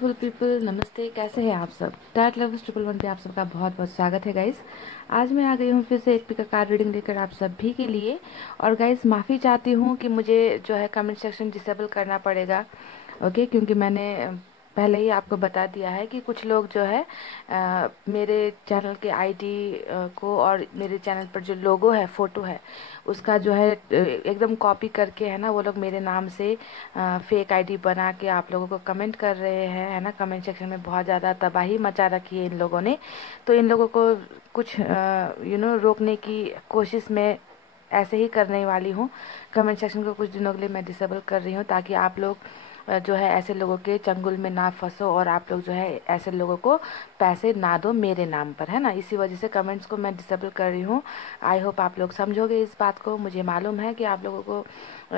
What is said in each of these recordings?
Beautiful people, नमस्ते। कैसे हैं आप सब? टैट लवर्स 111 पे आप सबका बहुत बहुत स्वागत है गाइस। आज मैं आ गई हूँ फिर से एक पिक कार्ड रीडिंग लेकर आप सभी के लिए। और गाइस माफ़ी चाहती हूँ कि मुझे जो है कमेंट सेक्शन डिसेबल करना पड़ेगा, ओके, क्योंकि मैंने पहले ही आपको बता दिया है कि कुछ लोग जो है मेरे चैनल के आईडी को और मेरे चैनल पर जो लोगो है, फ़ोटो है, उसका जो है एकदम कॉपी करके, है ना, वो लोग मेरे नाम से फेक आईडी बना के आप लोगों को कमेंट कर रहे हैं, है ना। कमेंट सेक्शन में बहुत ज़्यादा तबाही मचा रखी है इन लोगों ने। तो इन लोगों को कुछ रोकने की कोशिश में ऐसे ही करने वाली हूँ। कमेंट सेक्शन को कुछ दिनों के लिए मैं डिसेबल कर रही हूँ, ताकि आप लोग जो है ऐसे लोगों के चंगुल में ना फंसो और आप लोग जो है ऐसे लोगों को पैसे ना दो मेरे नाम पर, है ना। इसी वजह से कमेंट्स को मैं डिसेबल कर रही हूँ। आई होप आप लोग समझोगे इस बात को। मुझे मालूम है कि आप लोगों को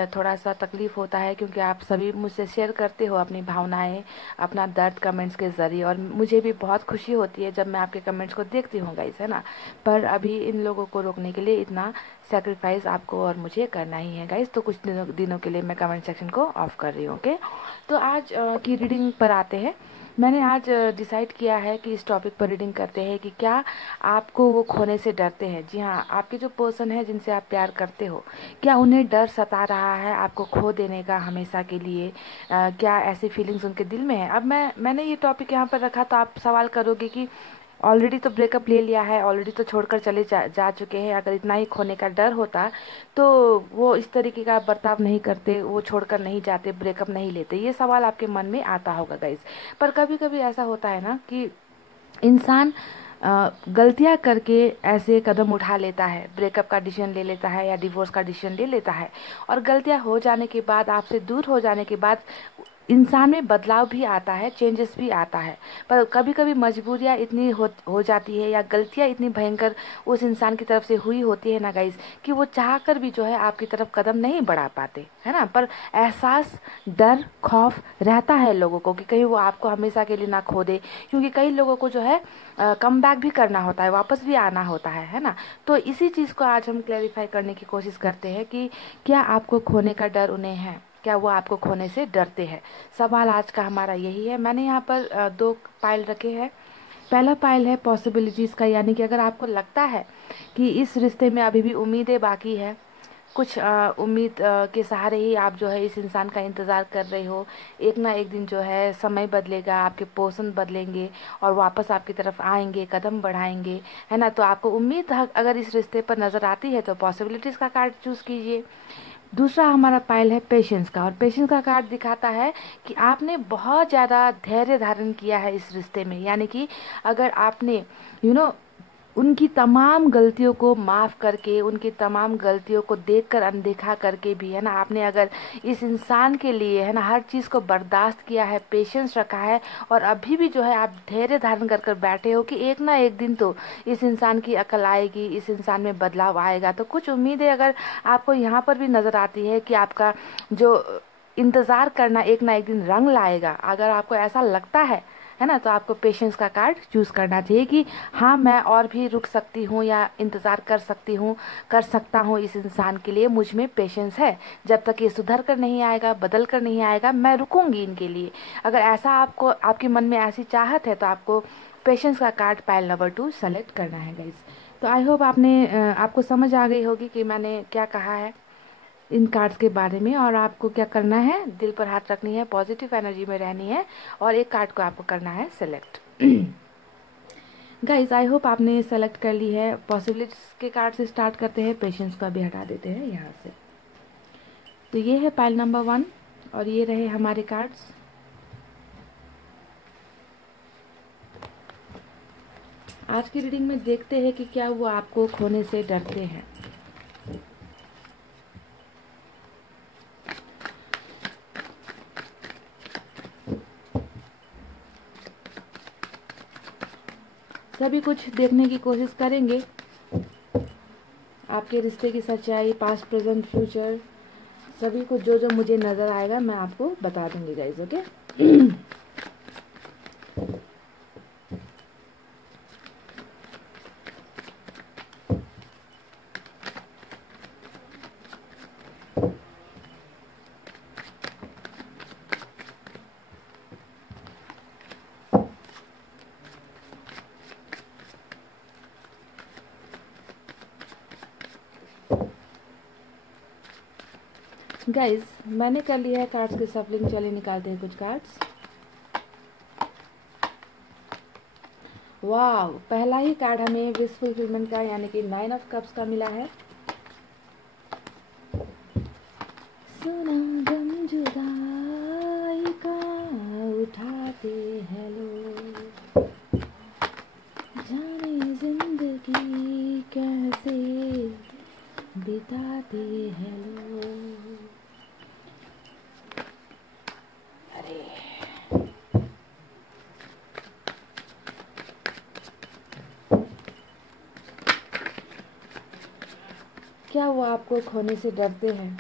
थोड़ा सा तकलीफ होता है, क्योंकि आप सभी मुझसे शेयर करते हो अपनी भावनाएं, अपना दर्द कमेंट्स के ज़रिए, और मुझे भी बहुत खुशी होती है जब मैं आपके कमेंट्स को देखती हूँ गाइस, है ना। पर अभी इन लोगों को रोकने के लिए इतना सेक्रीफाइस आपको और मुझे करना ही है गाइस। तो कुछ दिनों के लिए मैं कमेंट सेक्शन को ऑफ कर रही हूँ, ओके। तो आज की रीडिंग पर आते हैं। मैंने आज डिसाइड किया है कि इस टॉपिक पर रीडिंग करते हैं कि क्या आपको वो खोने से डरते हैं। जी हाँ, आपके जो पर्सन है जिनसे आप प्यार करते हो, क्या उन्हें डर सता रहा है आपको खो देने का हमेशा के लिए? क्या ऐसी फीलिंग्स उनके दिल में है? अब मैंने ये टॉपिक यहाँ पर रखा तो आप सवाल करोगे कि ऑलरेडी तो ब्रेकअप ले लिया है, ऑलरेडी तो छोड़कर चले जा चुके हैं। अगर इतना ही खोने का डर होता तो वो इस तरीके का बर्ताव नहीं करते, वो छोड़कर नहीं जाते, ब्रेकअप नहीं लेते। ये सवाल आपके मन में आता होगा गाइस। पर कभी कभी ऐसा होता है ना कि इंसान गलतियां करके ऐसे कदम उठा लेता है, ब्रेकअप का डिसीजन ले लेता है या डिवोर्स का डिसीजन ले लेता है, और गलतियां हो जाने के बाद, आपसे दूर हो जाने के बाद इंसान में बदलाव भी आता है, चेंजेस भी आता है। पर कभी कभी मजबूरियाँ इतनी हो जाती है, या गलतियाँ इतनी भयंकर उस इंसान की तरफ से हुई होती है ना गाइज, कि वो चाहकर भी जो है आपकी तरफ कदम नहीं बढ़ा पाते, है ना। पर एहसास, डर, खौफ रहता है लोगों को कि कहीं वो आपको हमेशा के लिए ना खो दे, क्योंकि कई लोगों को जो है कम बैक भी करना होता है, वापस भी आना होता है ना। तो इसी चीज़ को आज हम क्लैरिफाई करने की कोशिश करते हैं कि क्या आपको खोने का डर उन्हें है, क्या वो आपको खोने से डरते हैं। सवाल आज का हमारा यही है। मैंने यहाँ पर दो पाइल रखे हैं। पहला पाइल है पॉसिबिलिटीज़ का, यानी कि अगर आपको लगता है कि इस रिश्ते में अभी भी उम्मीदें बाकी है, कुछ उम्मीद के सहारे ही आप जो है इस इंसान का इंतज़ार कर रहे हो, एक ना एक दिन जो है समय बदलेगा, आपके पोर्शन बदलेंगे और वापस आपकी तरफ आएंगे, कदम बढ़ाएंगे, है ना। तो आपको उम्मीद अगर इस रिश्ते पर नज़र आती है तो पॉसिबिलिटीज़ का कार्ड चूज़ कीजिए। दूसरा हमारा पाइल है पेशेंस का, और पेशेंस का कार्ड दिखाता है कि आपने बहुत ज़्यादा धैर्य धारण किया है इस रिश्ते में, यानी कि अगर आपने यू नो उनकी तमाम गलतियों को माफ़ करके, उनकी तमाम गलतियों को देखकर अनदेखा करके भी, है ना, आपने अगर इस इंसान के लिए, है ना, हर चीज़ को बर्दाश्त किया है, पेशेंस रखा है, और अभी भी जो है आप धैर्य धारण कर कर बैठे हो कि एक ना एक दिन तो इस इंसान की अकल आएगी, इस इंसान में बदलाव आएगा। तो कुछ उम्मीदें अगर आपको यहाँ पर भी नज़र आती है कि आपका जो इंतज़ार करना एक ना एक दिन रंग लाएगा, अगर आपको ऐसा लगता है ना, तो आपको पेशेंस का कार्ड चूज़ करना चाहिए कि हाँ, मैं और भी रुक सकती हूँ या इंतज़ार कर सकती हूँ, कर सकता हूँ इस इंसान के लिए, मुझ में पेशेंस है। जब तक ये सुधर कर नहीं आएगा, बदल कर नहीं आएगा, मैं रुकूंगी इनके लिए। अगर ऐसा आपको, आपके मन में ऐसी चाहत है, तो आपको पेशेंस का कार्ड पाइल नंबर 2 सेलेक्ट करना है गाइज। तो आई होप आपको समझ आ गई होगी कि मैंने क्या कहा है इन कार्ड्स के बारे में, और आपको क्या करना है, दिल पर हाथ रखनी है, पॉजिटिव एनर्जी में रहनी है, और एक कार्ड को आपको करना है सेलेक्ट। गाइज आई होप आपने सेलेक्ट कर ली है। पॉसिबिलिटीज के कार्ड से स्टार्ट करते हैं, पेशेंस का भी हटा देते हैं यहाँ से। तो ये है पाइल नंबर 1, और ये रहे हमारे कार्ड्स। आज की रीडिंग में देखते हैं कि क्या वो आपको खोने से डरते हैं। सभी कुछ देखने की कोशिश करेंगे, आपके रिश्ते की सच्चाई, पास्ट, प्रेजेंट, फ्यूचर, सभी कुछ जो जो मुझे नज़र आएगा मैं आपको बता दूंगी गाइज, ओके। गाइज मैंने कर लिया है कार्ड्स की सफलिंग। चलिए निकालते हैं कुछ कार्ड्स। वाह, पहला ही कार्ड हमें विश फुलफिलमेंट का यानी कि 9 ऑफ कप्स का मिला है। सुना गम जुदाई का उठाते हैं लोग, जाने जिंदगी कैसे बिताते हैं लोग। अरे क्या वो आपको खोने से डरते हैं?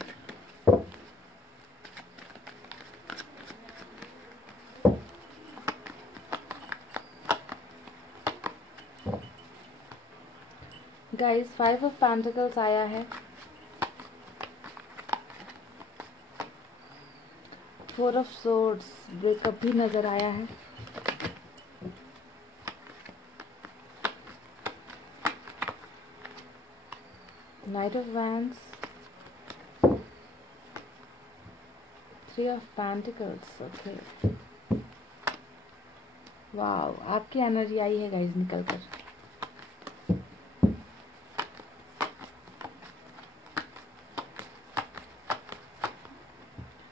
गाइस 5 ऑफ पेंटिकल्स आया है, 4 ऑफ सोर्ड्स, ब्रेकअप भी नजर आया है, night of wands, 3 of pentacles. Okay, wow, आपकी एनर्जी आई है गाइस निकल कर।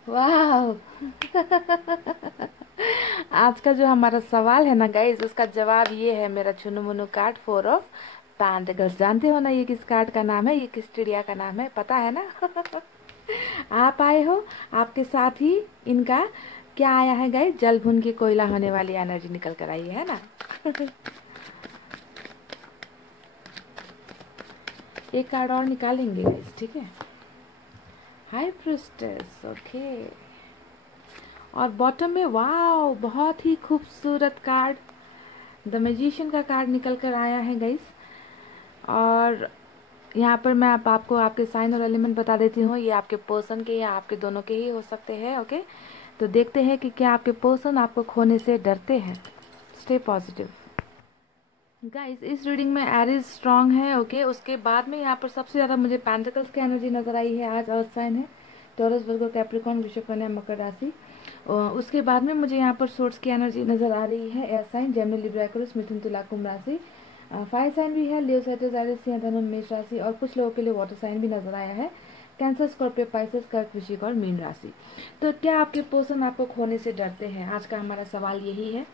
वाह आज का जो हमारा सवाल है ना गाइस, उसका जवाब ये है मेरा चुनु मुनु कार्ड 4 ऑफ पेंटिकल्स। जानते हो ना ये किस कार्ड का नाम है, ये किस चिड़िया का नाम है, पता है ना? आप आए हो, आपके साथ ही इनका क्या आया है गाइस, जल भुन के कोयला होने वाली एनर्जी निकल कर आई है ना। एक कार्ड और निकालेंगे गाइस, ठीक है? High priestess. ओके, और बॉटम में वाओ बहुत ही खूबसूरत कार्ड द मैजिशियन का कार्ड निकल कर आया है गाइस। और यहाँ पर मैं आपको आपके साइन और एलिमेंट बता देती हूँ। ये आपके पर्सन के या आपके दोनों के ही हो सकते हैं। ओके, तो देखते हैं कि क्या आपके पर्सन आपको खोने से डरते हैं। Stay positive guys. इस रीडिंग में एरीज स्ट्रांग है। ओके, उसके बाद में यहाँ पर सबसे ज़्यादा मुझे पेंटिकल्स की एनर्जी नजर आई है। आज अर्थ साइन है, टॉरस, वर्गो, कैप्रिकॉर्न, वृषभ, कन्या, मकर राशि। उसके बाद में मुझे यहाँ पर सोर्स की एनर्जी नजर आ रही है। Air sign Gemini, Libra, Aquarius, मिथुन, तुला, कुंभ राशि। फायर साइन भी है, लियो, सैजिटेरियस, सिंह, धनु, मेष राशि। और कुछ लोगों के लिए वाटर साइन भी नजर आया है, कैंसर, स्कॉर्पियो, पाइसेस, कर्क, वृश्चिक और मीन राशि। तो क्या आपके पर्सन आपको खोने से डरते हैं? आज का हमारा सवाल यही है।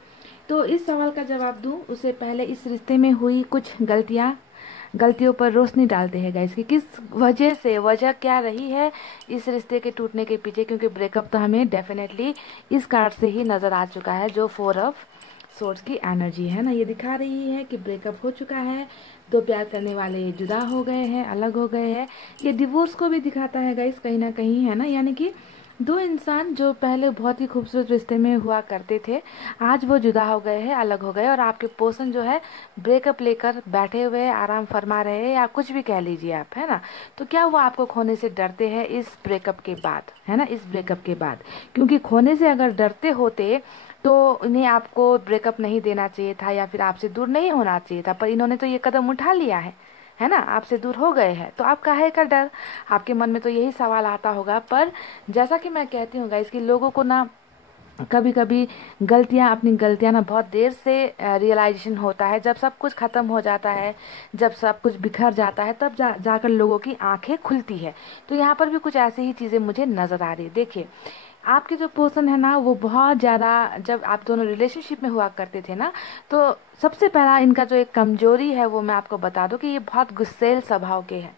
तो इस सवाल का जवाब दूं उससे पहले इस रिश्ते में हुई कुछ गलतियों पर रोशनी डालते हैं गाइस कि किस वजह क्या रही है इस रिश्ते के टूटने के पीछे। क्योंकि ब्रेकअप तो हमें डेफिनेटली इस कार्ड से ही नजर आ चुका है, जो 4 ऑफ सोर्ड्स की एनर्जी है ना, ये दिखा रही है कि ब्रेकअप हो चुका है, दो प्यार करने वाले जुदा हो गए हैं, अलग हो गए हैं। ये डिवोर्स को भी दिखाता है गाइस कहीं ना कहीं, है ना। यानी कि दो इंसान जो पहले बहुत ही खूबसूरत रिश्ते में हुआ करते थे, आज वो जुदा हो गए हैं, अलग हो गए, और आपके पर्सन जो है ब्रेकअप लेकर बैठे हुए आराम फरमा रहे हैं, या कुछ भी कह लीजिए आप, है ना। तो क्या वो आपको खोने से डरते हैं इस ब्रेकअप के बाद, है ना, इस ब्रेकअप के बाद? क्योंकि खोने से अगर डरते होते तो इन्हें आपको ब्रेकअप नहीं देना चाहिए था, या फिर आपसे दूर नहीं होना चाहिए था। पर इन्होंने तो ये कदम उठा लिया है ना, आपसे दूर हो गए हैं, तो आप काहे का डर? आपके मन में तो यही सवाल आता होगा। पर जैसा कि मैं कहती हूँ गाइस कि लोगों को ना कभी कभी अपनी गलतियां ना बहुत देर से रियलाइजेशन होता है, जब सब कुछ खत्म हो जाता है, जब सब कुछ बिखर जाता है, तब जाकर लोगों की आंखें खुलती है। तो यहाँ पर भी कुछ ऐसी ही चीजें मुझे नजर आ रही है। देखिए, आपके जो पर्सन है ना, वो बहुत ज़्यादा, जब आप दोनों रिलेशनशिप में हुआ करते थे ना, तो सबसे पहला इनका जो एक कमजोरी है वो मैं आपको बता दूं कि ये बहुत गुस्सैल स्वभाव के हैं।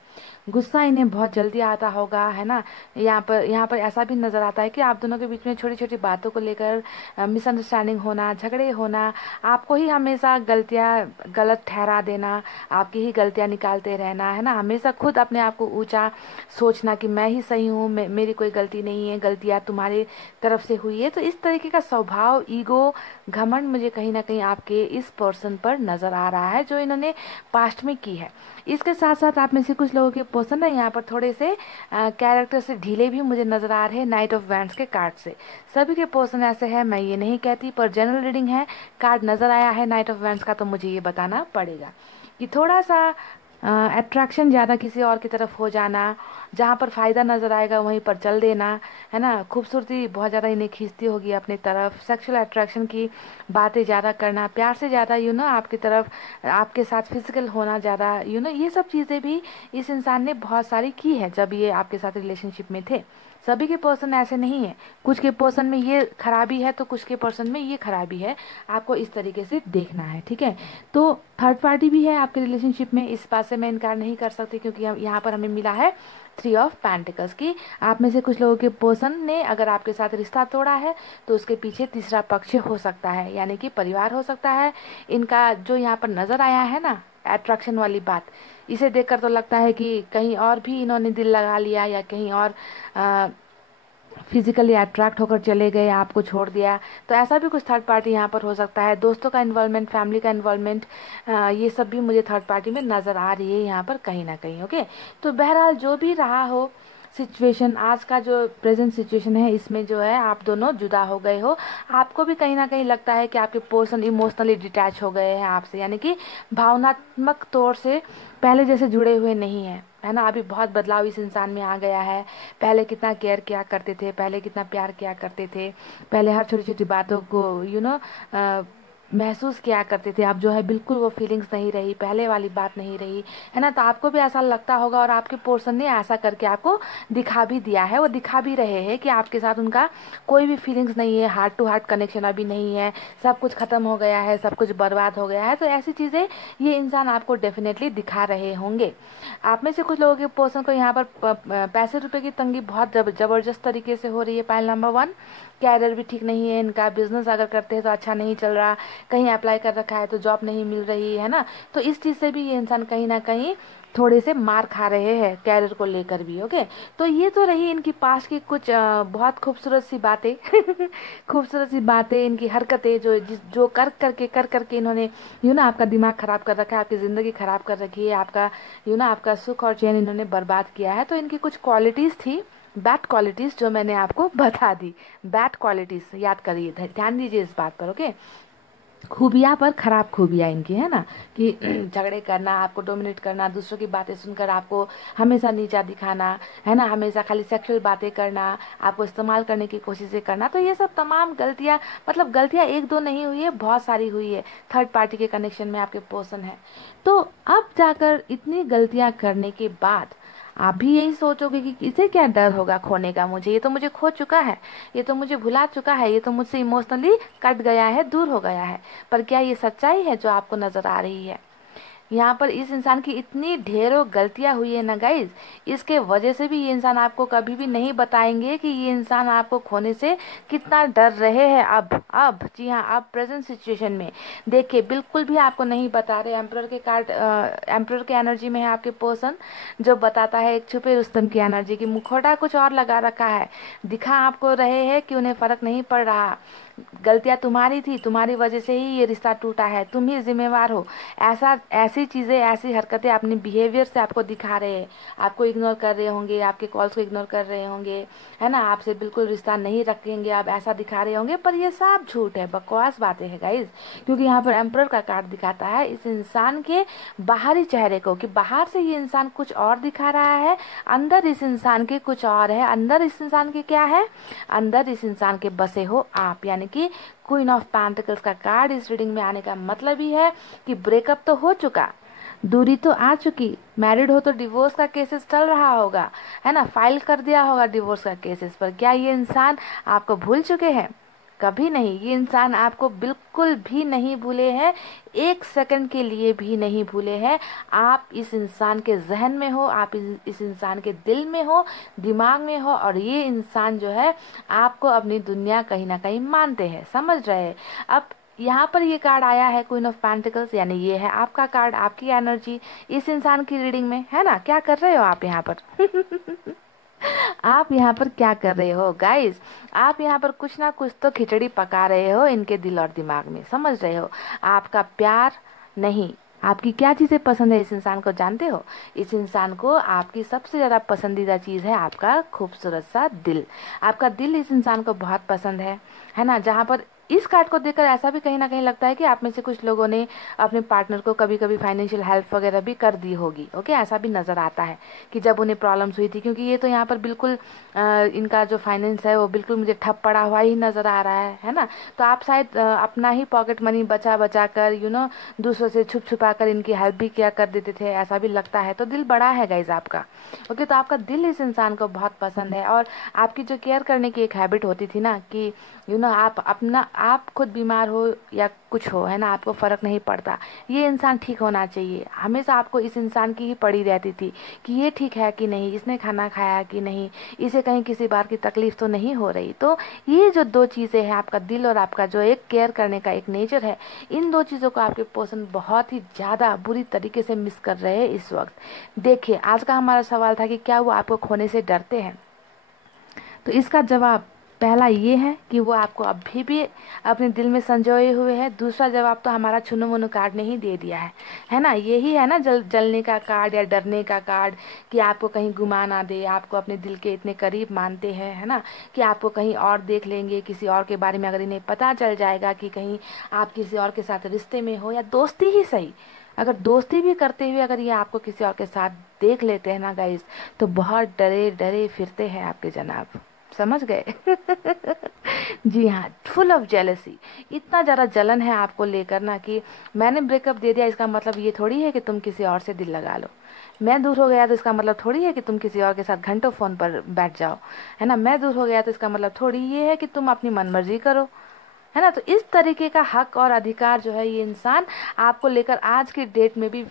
गुस्सा इन्हें बहुत जल्दी आता होगा, है ना। यहाँ पर ऐसा भी नजर आता है कि आप दोनों के बीच में छोटी छोटी बातों को लेकर मिसअंडरस्टैंडिंग होना, झगड़े होना, आपको ही हमेशा गलत ठहरा देना, आपकी ही गलतियां निकालते रहना, है ना। हमेशा खुद अपने आप को ऊंचा सोचना कि मैं ही सही हूँ, मेरी कोई गलती नहीं है, गलतियां तुम्हारी तरफ से हुई है। तो इस तरीके का स्वभाव, ईगो, घमंड मुझे कहीं ना कहीं आपके इस पर्सन पर नजर आ रहा है, जो इन्होंने पास्ट में की है। इसके साथ साथ आप में से कुछ लोगों के पर्सन है यहाँ पर थोड़े से कैरेक्टर से ढीले भी मुझे नजर आ रहे हैं, नाइट ऑफ वैंड्स के कार्ड से। सभी के पर्सन ऐसे हैं मैं ये नहीं कहती, पर जनरल रीडिंग है, कार्ड नजर आया है नाइट ऑफ वैंड्स का, तो मुझे ये बताना पड़ेगा कि थोड़ा सा अट्रैक्शन ज़्यादा किसी और की तरफ हो जाना, जहाँ पर फ़ायदा नज़र आएगा वहीं पर चल देना, है ना। खूबसूरती बहुत ज़्यादा इन्हें खींचती होगी अपनी तरफ, सेक्सुअल अट्रैक्शन की बातें ज़्यादा करना, प्यार से ज़्यादा आपकी तरफ, आपके साथ फिजिकल होना ज़्यादा, ये सब चीज़ें भी इस इंसान ने बहुत सारी की है जब ये आपके साथ रिलेशनशिप में थे। सभी के पर्सन ऐसे नहीं है, कुछ के पर्सन में ये खराबी है तो कुछ के पर्सन में ये खराबी है, आपको इस तरीके से देखना है, ठीक है। तो थर्ड पार्टी भी है आपके रिलेशनशिप में, इस बात से मैं इनकार नहीं कर सकती, क्योंकि हम यहाँ पर हमें मिला है 3 ऑफ पेंटिकल्स की। आप में से कुछ लोगों के पर्सन ने अगर आपके साथ रिश्ता तोड़ा है तो उसके पीछे तीसरा पक्ष हो सकता है, यानी कि परिवार हो सकता है। इनका जो यहाँ पर नजर आया है ना, अट्रैक्शन वाली बात, इसे देखकर तो लगता है कि कहीं और भी इन्होंने दिल लगा लिया या कहीं और फिजिकली अट्रैक्ट होकर चले गए, आपको छोड़ दिया। तो ऐसा भी कुछ थर्ड पार्टी यहाँ पर हो सकता है। दोस्तों का इन्वॉल्वमेंट, फैमिली का इन्वॉल्वमेंट, ये सब भी मुझे थर्ड पार्टी में नज़र आ रही है यहाँ पर कहीं ना कहीं। ओके, तो बहरहाल जो भी रहा हो सिचुएशन, आज का जो प्रेजेंट सिचुएशन है, इसमें जो है आप दोनों जुदा हो गए हो। आपको भी कहीं ना कहीं लगता है कि आपके पर्सन इमोशनली डिटैच हो गए हैं आपसे, यानी कि भावनात्मक तौर से पहले जैसे जुड़े हुए नहीं है, है ना। अभी बहुत बदलाव इस इंसान में आ गया है। पहले कितना केयर किया करते थे, पहले कितना प्यार किया करते थे, पहले हर छोटी छोटी बातों को महसूस किया करते थे। अब जो है बिल्कुल वो फीलिंग्स नहीं रही, पहले वाली बात नहीं रही, है ना। तो आपको भी ऐसा लगता होगा, और आपके पर्सन ने ऐसा करके आपको दिखा भी दिया है, वो दिखा भी रहे हैं कि आपके साथ उनका कोई भी फीलिंग्स नहीं है, हार्ट टू हार्ट कनेक्शन अभी नहीं है, सब कुछ खत्म हो गया है, सब कुछ बर्बाद हो गया है। तो ऐसी चीज़ें ये इंसान आपको डेफिनेटली दिखा रहे होंगे। आप में से कुछ लोगों के पर्सन को यहाँ पर पैसे रुपए की तंगी बहुत जबरदस्त तरीके से हो रही है। पाइल नंबर 1, कैरियर भी ठीक नहीं है इनका, बिजनेस अगर करते हैं तो अच्छा नहीं चल रहा, कहीं अप्लाई कर रखा है तो जॉब नहीं मिल रही है ना। तो इस चीज़ से भी ये इंसान कहीं ना कहीं थोड़े से मार खा रहे हैं, कैरियर को लेकर भी। ओके, तो ये तो रही इनकी पास की कुछ बहुत खूबसूरत सी बातें खूबसूरत सी बातें, इनकी हरकतें जो कर करके इन्होंने आपका दिमाग खराब कर रखा है, आपकी ज़िंदगी खराब कर रखी है, आपका आपका सुख और चैन इन्होंने बर्बाद किया है। तो इनकी कुछ क्वालिटीज़ थी, बैड क्वालिटीज़, जो मैंने आपको बता दी। बैड क्वालिटीज़ याद करिए, ध्यान दीजिए इस बात पर। ओके, खूबियाँ पर खराब खूबियाँ इनकी, है ना, कि झगड़े करना, आपको डोमिनेट करना, दूसरों की बातें सुनकर आपको हमेशा नीचा दिखाना, है ना, हमेशा खाली सेक्सुअल बातें करना, आपको इस्तेमाल करने की कोशिशें करना। तो ये सब तमाम गलतियाँ, मतलब गलतियाँ एक दो नहीं हुई है, बहुत सारी हुई है। थर्ड पार्टी के कनेक्शन में आपके पर्सन है, तो अब जाकर इतनी गलतियाँ करने के बाद आप भी यही सोचोगे कि इसे क्या डर होगा खोने का, मुझे ये तो मुझे खो चुका है, ये तो मुझे भुला चुका है, ये तो मुझसे इमोशनली कट गया है, दूर हो गया है। पर क्या ये सच्चाई है जो आपको नजर आ रही है? यहाँ पर इस इंसान की इतनी ढेरों गलतियां हुई है ना गाइज, इसके वजह से भी ये इंसान आपको कभी भी नहीं बताएंगे कि ये इंसान आपको खोने से कितना डर रहे हैं। अब जी हाँ, अब प्रेजेंट सिचुएशन में देखिए, बिल्कुल भी आपको नहीं बता रहे। एम्परर के कार्ड, एम्परर के एनर्जी में है आपके पर्सन, जो बताता है एक छुपे रुस्तम की एनर्जी की। मुखौटा कुछ और लगा रखा है, दिखा आपको रहे हैं कि उन्हें फर्क नहीं पड़ रहा, गलतियां तुम्हारी थी, तुम्हारी वजह से ही ये रिश्ता टूटा है, तुम ही जिम्मेवार हो। ऐसी चीजें, ऐसी हरकतें अपने बिहेवियर से आपको दिखा रहे हैं, आपको इग्नोर कर रहे होंगे, आपके कॉल्स को इग्नोर कर रहे होंगे, है ना, आपसे बिल्कुल रिश्ता नहीं रखेंगे, आप ऐसा दिखा रहे होंगे। पर ये सब झूठ है, बकवास बातें हैं गाइज, क्योंकि यहाँ पर एम्परर का कार्ड दिखाता है इस इंसान के बाहरी चेहरे को, कि बाहर से ये इंसान कुछ और दिखा रहा है, अंदर इस इंसान के कुछ और है। अंदर इस इंसान के क्या है? अंदर इस इंसान के बसे हो आप, यानी कि क्वीन ऑफ पेंटिकल्स का कार्ड इस रीडिंग में आने का मतलब ही है कि ब्रेकअप तो हो चुका, दूरी तो आ चुकी, मैरिड हो तो डिवोर्स का केसेस चल रहा होगा, है ना, फाइल कर दिया होगा डिवोर्स का केसेस। पर क्या ये इंसान आपको भूल चुके हैं? कभी नहीं, ये इंसान आपको बिल्कुल भी नहीं भूले हैं, एक सेकंड के लिए भी नहीं भूले हैं। आप इस इंसान के जहन में हो, आप इस इंसान के दिल में हो, दिमाग में हो, और ये इंसान जो है आपको अपनी दुनिया कहीं ना कहीं मानते हैं, समझ रहे हैं। अब यहाँ पर ये कार्ड आया है क्वीन ऑफ पेंटिकल्स, यानी ये है आपका कार्ड, आपकी एनर्जी इस इंसान की रीडिंग में, है ना। क्या कर रहे हो आप यहाँ पर? आप यहाँ पर क्या कर रहे हो गाइस? आप यहाँ पर कुछ ना कुछ तो खिचड़ी पका रहे हो इनके दिल और दिमाग में, समझ रहे हो। आपका प्यार नहीं, आपकी क्या चीजें पसंद है इस इंसान को जानते हो? इस इंसान को आपकी सबसे ज्यादा पसंदीदा चीज है आपका खूबसूरत सा दिल। आपका दिल इस इंसान को बहुत पसंद है ना। जहाँ पर इस कार्ड को देखकर ऐसा भी कहीं ना कहीं लगता है कि आप में से कुछ लोगों ने अपने पार्टनर को कभी कभी फाइनेंशियल हेल्प वगैरह भी कर दी होगी। ओके, ऐसा भी नजर आता है कि जब उन्हें प्रॉब्लम्स हुई थी, क्योंकि ये तो यहाँ पर बिल्कुल इनका जो फाइनेंस है वो बिल्कुल मुझे ठप पड़ा हुआ ही नजर आ रहा है ना। तो आप शायद अपना ही पॉकेट मनी बचा बचा कर दूसरों से छुप छुपा कर इनकी हेल्प भी किया कर देते थे, ऐसा भी लगता है। तो दिल बड़ा है गाइज आपका। ओके, तो आपका दिल इस इंसान को बहुत पसंद है, और आपकी जो केयर करने की एक हैबिट होती थी ना कि आप खुद बीमार हो या कुछ हो, है ना, आपको फर्क नहीं पड़ता, ये इंसान ठीक होना चाहिए, हमेशा आपको इस इंसान की ही पड़ी रहती थी कि ये ठीक है कि नहीं, इसने खाना खाया कि नहीं, इसे कहीं किसी बार की तकलीफ तो नहीं हो रही। तो ये जो दो चीजें हैं, आपका दिल और आपका जो एक केयर करने का एक नेचर है, इन दो चीजों को आपके पर्सन बहुत ही ज्यादा बुरी तरीके से मिस कर रहे हैं इस वक्त। देखिए, आज का हमारा सवाल था कि क्या वो आपको खोने से डरते हैं। तो इसका जवाब पहला ये है कि वो आपको अभी भी अपने दिल में संजोए हुए है। दूसरा जवाब तो हमारा छुनु मुनु कार्ड ने ही दे दिया है ना। यही है ना जलने का कार्ड या डरने का कार्ड, कि आपको कहीं गुमा ना दे, आपको अपने दिल के इतने करीब मानते हैं, है ना, कि आपको कहीं और देख लेंगे, किसी और के बारे में अगर इन्हें पता चल जाएगा कि कहीं आप किसी और के साथ रिश्ते में हो, या दोस्ती ही सही, अगर दोस्ती भी करते हुए अगर ये आपको किसी और के साथ देख लेते हैं ना गाइस, तो बहुत डरे डरे फिरते हैं आपके जनाब, समझ गए। जी हाँ, फुल ऑफ जेलसी, इतना ज़्यादा जलन है आपको लेकर ना कि मैंने ब्रेकअप दे दिया, इसका मतलब ये थोड़ी है कि तुम किसी और से दिल लगा लो। मैं दूर हो गया तो इसका मतलब थोड़ी है कि तुम किसी और के साथ घंटों फोन पर बैठ जाओ, है ना। मैं दूर हो गया तो इसका मतलब थोड़ी ये है कि तुम अपनी मनमर्जी करो, है ना। तो इस तरीके का हक और अधिकार जो है ये इंसान आपको लेकर आज की डेट में भी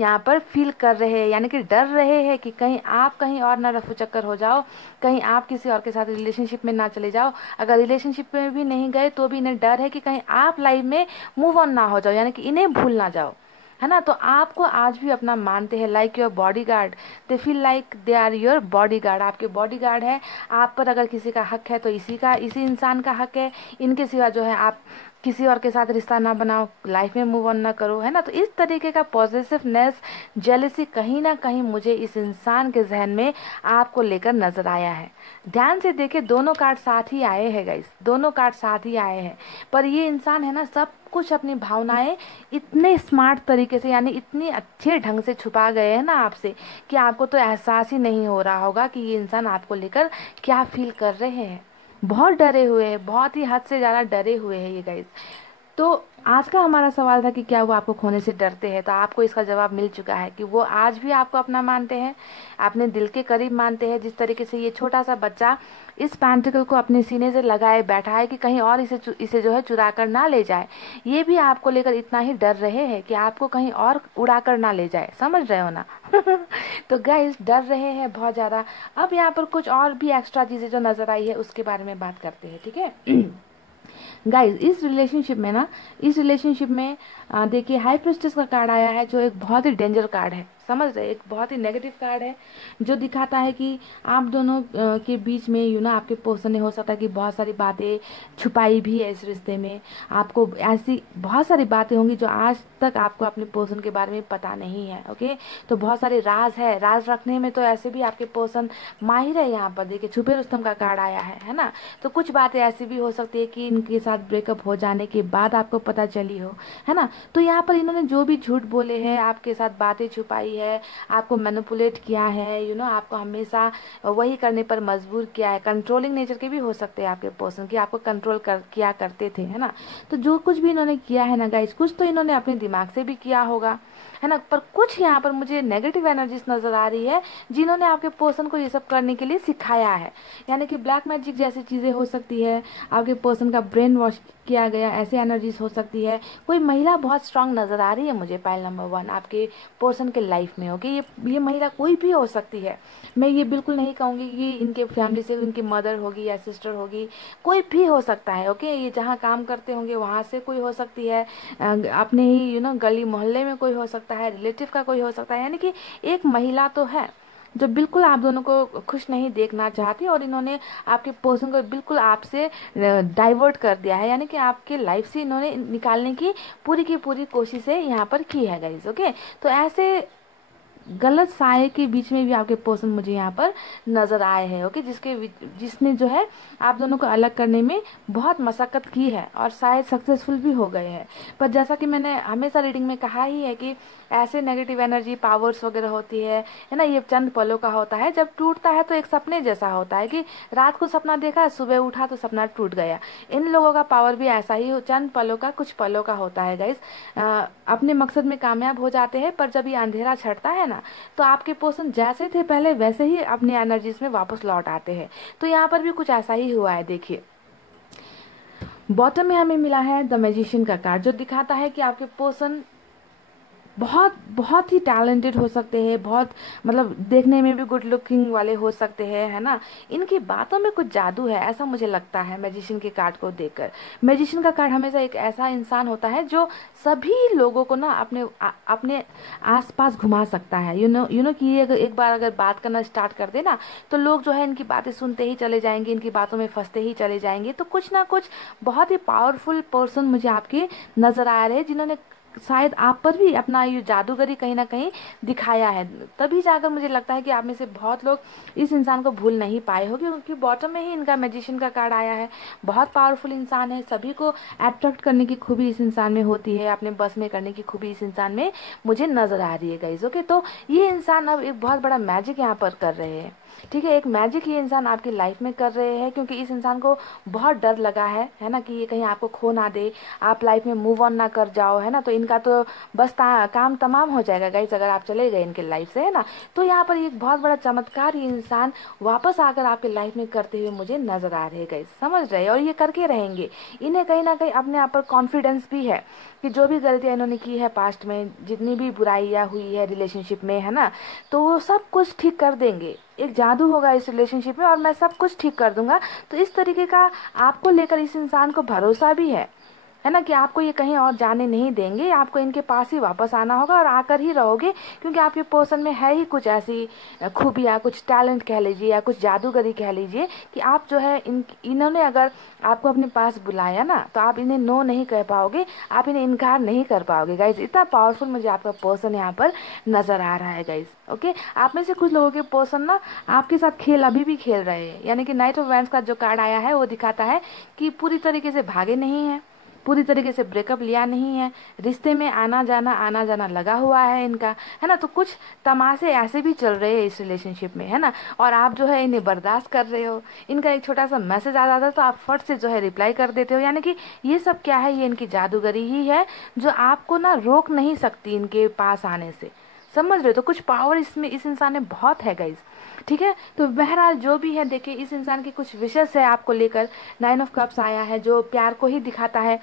यहाँ पर फील कर रहे हैं, यानी कि डर रहे हैं कि कहीं आप कहीं और ना रफू चक्कर हो जाओ, कहीं आप किसी और के साथ रिलेशनशिप में ना चले जाओ। अगर रिलेशनशिप में भी नहीं गए तो भी इन्हें डर है कि कहीं आप लाइफ में मूव ऑन ना हो जाओ, यानी कि इन्हें भूल ना जाओ, है ना। तो आपको आज भी अपना मानते हैं, like your bodyguard, they feel like they are your bodyguard, आपके बॉडी गार्ड है। आप पर अगर किसी का हक है तो इसी इंसान का हक है, इनके सिवा जो है आप किसी और के साथ रिश्ता ना बनाओ, लाइफ में मूव ऑन ना करो, है ना। तो इस तरीके का पॉजिटिवनेस, जेलसी कहीं ना कहीं मुझे इस इंसान के जहन में आपको लेकर नजर आया है। ध्यान से देखिए, दोनों कार्ड साथ ही आए हैं गाइस, दोनों कार्ड साथ ही आए हैं, पर ये इंसान है ना सब कुछ अपनी भावनाएं इतने स्मार्ट तरीके से, यानी इतनी अच्छे ढंग से छुपा गए हैं ना आपसे कि आपको तो एहसास ही नहीं हो रहा होगा कि ये इंसान आपको लेकर क्या फील कर रहे हैं। बहुत डरे हुए हैं, बहुत ही हद से ज़्यादा डरे हुए हैं ये गाइस। तो आज का हमारा सवाल था कि क्या वो आपको खोने से डरते हैं, तो आपको इसका जवाब मिल चुका है कि वो आज भी आपको अपना मानते हैं, अपने दिल के करीब मानते हैं। जिस तरीके से ये छोटा सा बच्चा इस पेंटिकल को अपने सीने से लगाए बैठा है कि कहीं और इसे जो है चुरा कर ना ले जाए, ये भी आपको लेकर इतना ही डर रहे हैं कि आपको कहीं और उड़ा कर ना ले जाए, समझ रहे हो ना। तो गाइस, डर रहे हैं बहुत ज़्यादा। अब यहाँ पर कुछ और भी एक्स्ट्रा चीज़ें जो नज़र आई है उसके बारे में बात करते हैं, ठीक है। गाइज, इस रिलेशनशिप में देखिए, हाई प्रिस्टेस का कार्ड आया है जो एक बहुत ही डेंजर कार्ड है, समझ रहे, एक बहुत ही नेगेटिव कार्ड है जो दिखाता है कि आप दोनों के बीच में आपके पर्सन ने हो सकता है कि बहुत सारी बातें छुपाई भी है इस रिश्ते में। आपको ऐसी बहुत सारी बातें होंगी जो आज तक आपको अपने पर्सन के बारे में पता नहीं है। ओके, तो बहुत सारे राज है, राज रखने में तो ऐसे भी आपके पर्सन माहिर है। यहाँ पर देखिए, छुपे रुस्तम का कार्ड आया है ना। तो कुछ बातें ऐसी भी हो सकती है कि इनके साथ ब्रेकअप हो जाने के बाद आपको पता चली हो, है ना। तो यहाँ पर इन्होंने जो भी झूठ बोले हैं, आपके साथ बातें छुपाई है, आपको मैनिपुलेट किया है, आपको हमेशा वही करने पर मजबूर किया है। कंट्रोलिंग नेचर के भी हो सकते हैं आपके पर्सन, की आपको कंट्रोल किया करते थे, है ना। तो जो कुछ भी इन्होंने किया है ना गाइस, कुछ तो इन्होंने अपने दिमाग से भी किया होगा, है ना, पर कुछ यहाँ पर मुझे नेगेटिव एनर्जीज नजर आ रही है जिन्होंने आपके पर्सन को ये सब करने के लिए सिखाया है। यानी कि ब्लैक मैजिक जैसी चीजें हो सकती है, आपके पर्सन का ब्रेन वॉश किया गया, ऐसे एनर्जीज हो सकती है। कोई महिला बहुत स्ट्रांग नजर आ रही है मुझे, पाइल नंबर 1 आपके पर्सन के लाइफ में। ओके, ये महिला कोई भी हो सकती है, मैं ये बिल्कुल नहीं कहूंगी कि इनके फैमिली से इनकी मदर होगी या सिस्टर होगी, कोई भी हो सकता है। ओके, ये जहाँ काम करते होंगे वहां से कोई हो सकती है, अपने ही गली मोहल्ले में कोई हो सकता है, रिलेटिव का कोई हो सकता है। यानी कि एक महिला तो है जो बिल्कुल आप दोनों को खुश नहीं देखना चाहती, और इन्होंने आपके पर्सन को बिल्कुल आपसे डाइवर्ट कर दिया है, यानी कि आपके लाइफ से इन्होंने निकालने की पूरी कोशिश है यहाँ पर की है गाइस। ओके, तो ऐसे गलत साये के बीच में भी आपके पर्सन मुझे यहाँ पर नजर आए हैं। ओके, जिसने जो है आप दोनों को अलग करने में बहुत मशक्कत की है और शायद सक्सेसफुल भी हो गए हैं। पर जैसा कि मैंने हमेशा रीडिंग में कहा ही है कि ऐसे नेगेटिव एनर्जी पावर्स वगैरह होती है ना, ये चंद पलों का होता है। जब टूटता है तो एक सपने जैसा होता है कि रात को सपना देखा, सुबह उठा तो सपना टूट गया। इन लोगों का पावर भी ऐसा ही चंद पलों का, कुछ पलों का होता है गाइस। अपने मकसद में कामयाब हो जाते हैं, पर जब ये अंधेरा छटता है ना, तो आपके पर्सन जैसे थे पहले वैसे ही अपनी एनर्जीज में वापस लौट आते हैं। तो यहाँ पर भी कुछ ऐसा ही हुआ है। देखिए, बॉटम में हमें मिला है द मैजिशियन का कार्ड, जो दिखाता है कि आपके पर्सन बहुत बहुत ही टैलेंटेड हो सकते हैं, बहुत मतलब देखने में भी गुड लुकिंग वाले हो सकते हैं, है ना। इनकी बातों में कुछ जादू है, ऐसा मुझे लगता है मैजिशियन के कार्ड को देखकर। मैजिशियन का कार्ड हमेशा एक ऐसा इंसान होता है जो सभी लोगों को ना अपने आसपास घुमा सकता है। यू नो कि ये एक बार अगर बात करना स्टार्ट कर दे ना, तो लोग जो है इनकी बातें सुनते ही चले जाएंगे, इनकी बातों में फंसते ही चले जाएंगे। तो कुछ ना कुछ बहुत ही पावरफुल पर्सन मुझे आपके नजर आ रहे हैं, जिन्होंने शायद आप पर भी अपना ये जादूगरी कहीं ना कहीं दिखाया है। तभी जाकर मुझे लगता है कि आप में से बहुत लोग इस इंसान को भूल नहीं पाए होंगे, क्योंकि बॉटम में ही इनका मैजिशियन का कार्ड आया है। बहुत पावरफुल इंसान है, सभी को अट्रैक्ट करने की खूबी इस इंसान में होती है, अपने बस में करने की खूबी इस इंसान में मुझे नजर आ रही है गाइस। ओके, तो ये इंसान अब एक बहुत बड़ा मैजिक यहाँ पर कर रहे हैं। ठीक है, एक मैजिक ये इंसान आपकी लाइफ में कर रहे हैं, क्योंकि इस इंसान को बहुत डर लगा है ना, कि ये कहीं आपको खो ना दे, आप लाइफ में मूव ऑन ना कर जाओ, है ना। तो इनका तो बस काम तमाम हो जाएगा गाइस अगर आप चले गए इनके लाइफ से, है ना। तो यहाँ पर एक बहुत बड़ा चमत्कार ये इंसान वापस आकर आपके लाइफ में करते हुए मुझे नजर आ रहे हैं गाइस, समझ रहे हैं। और ये करके रहेंगे। इन्हें कहीं ना कहीं अपने आप पर कॉन्फिडेंस भी है कि जो भी गलतियां इन्होंने की है पास्ट में, जितनी भी बुराइयां हुई है रिलेशनशिप में, है ना, तो वो सब कुछ ठीक कर देंगे। एक जादू होगा इस रिलेशनशिप में और मैं सब कुछ ठीक कर दूंगा। तो इस तरीके का आपको लेकर इस इंसान को भरोसा भी है ना, कि आपको ये कहीं और जाने नहीं देंगे, आपको इनके पास ही वापस आना होगा और आकर ही रहोगे, क्योंकि आपके पर्सन में है ही कुछ ऐसी खूबियाँ, कुछ टैलेंट कह लीजिए या कुछ जादूगरी कह लीजिए, कि आप जो है इन्होंने अगर आपको अपने पास बुलाया ना, तो आप इन्हें नो नहीं कह पाओगे, आप इन्हें इनकार नहीं कर पाओगे गाइज। इतना पावरफुल मुझे आपका पर्सन यहाँ पर नजर आ रहा है गाइज। ओके, आप में से कुछ लोगों के पर्सन ना आपके साथ खेल अभी भी खेल रहे हैं, यानी कि नाइट ऑफ वैंड्स का जो कार्ड आया है वो दिखाता है कि पूरी तरीके से भागे नहीं है, पूरी तरीके से ब्रेकअप लिया नहीं है, रिश्ते में आना जाना लगा हुआ है इनका, है ना। तो कुछ तमाशे ऐसे भी चल रहे हैं इस रिलेशनशिप में, है ना, और आप जो है इन्हें बर्दाश्त कर रहे हो। इनका एक छोटा सा मैसेज आ जाता है तो आप फट से जो है रिप्लाई कर देते हो, यानी कि ये सब क्या है, ये इनकी जादूगरी ही है जो आपको ना रोक नहीं सकती इनके पास आने से, समझ रहे हो। तो कुछ पावर इसमें इस इंसान में बहुत है गाइज। ठीक है, तो बहरहाल जो भी है, देखिए इस इंसान के कुछ विशेष है आपको लेकर। 9 ऑफ कप्स आया है जो प्यार को ही दिखाता है,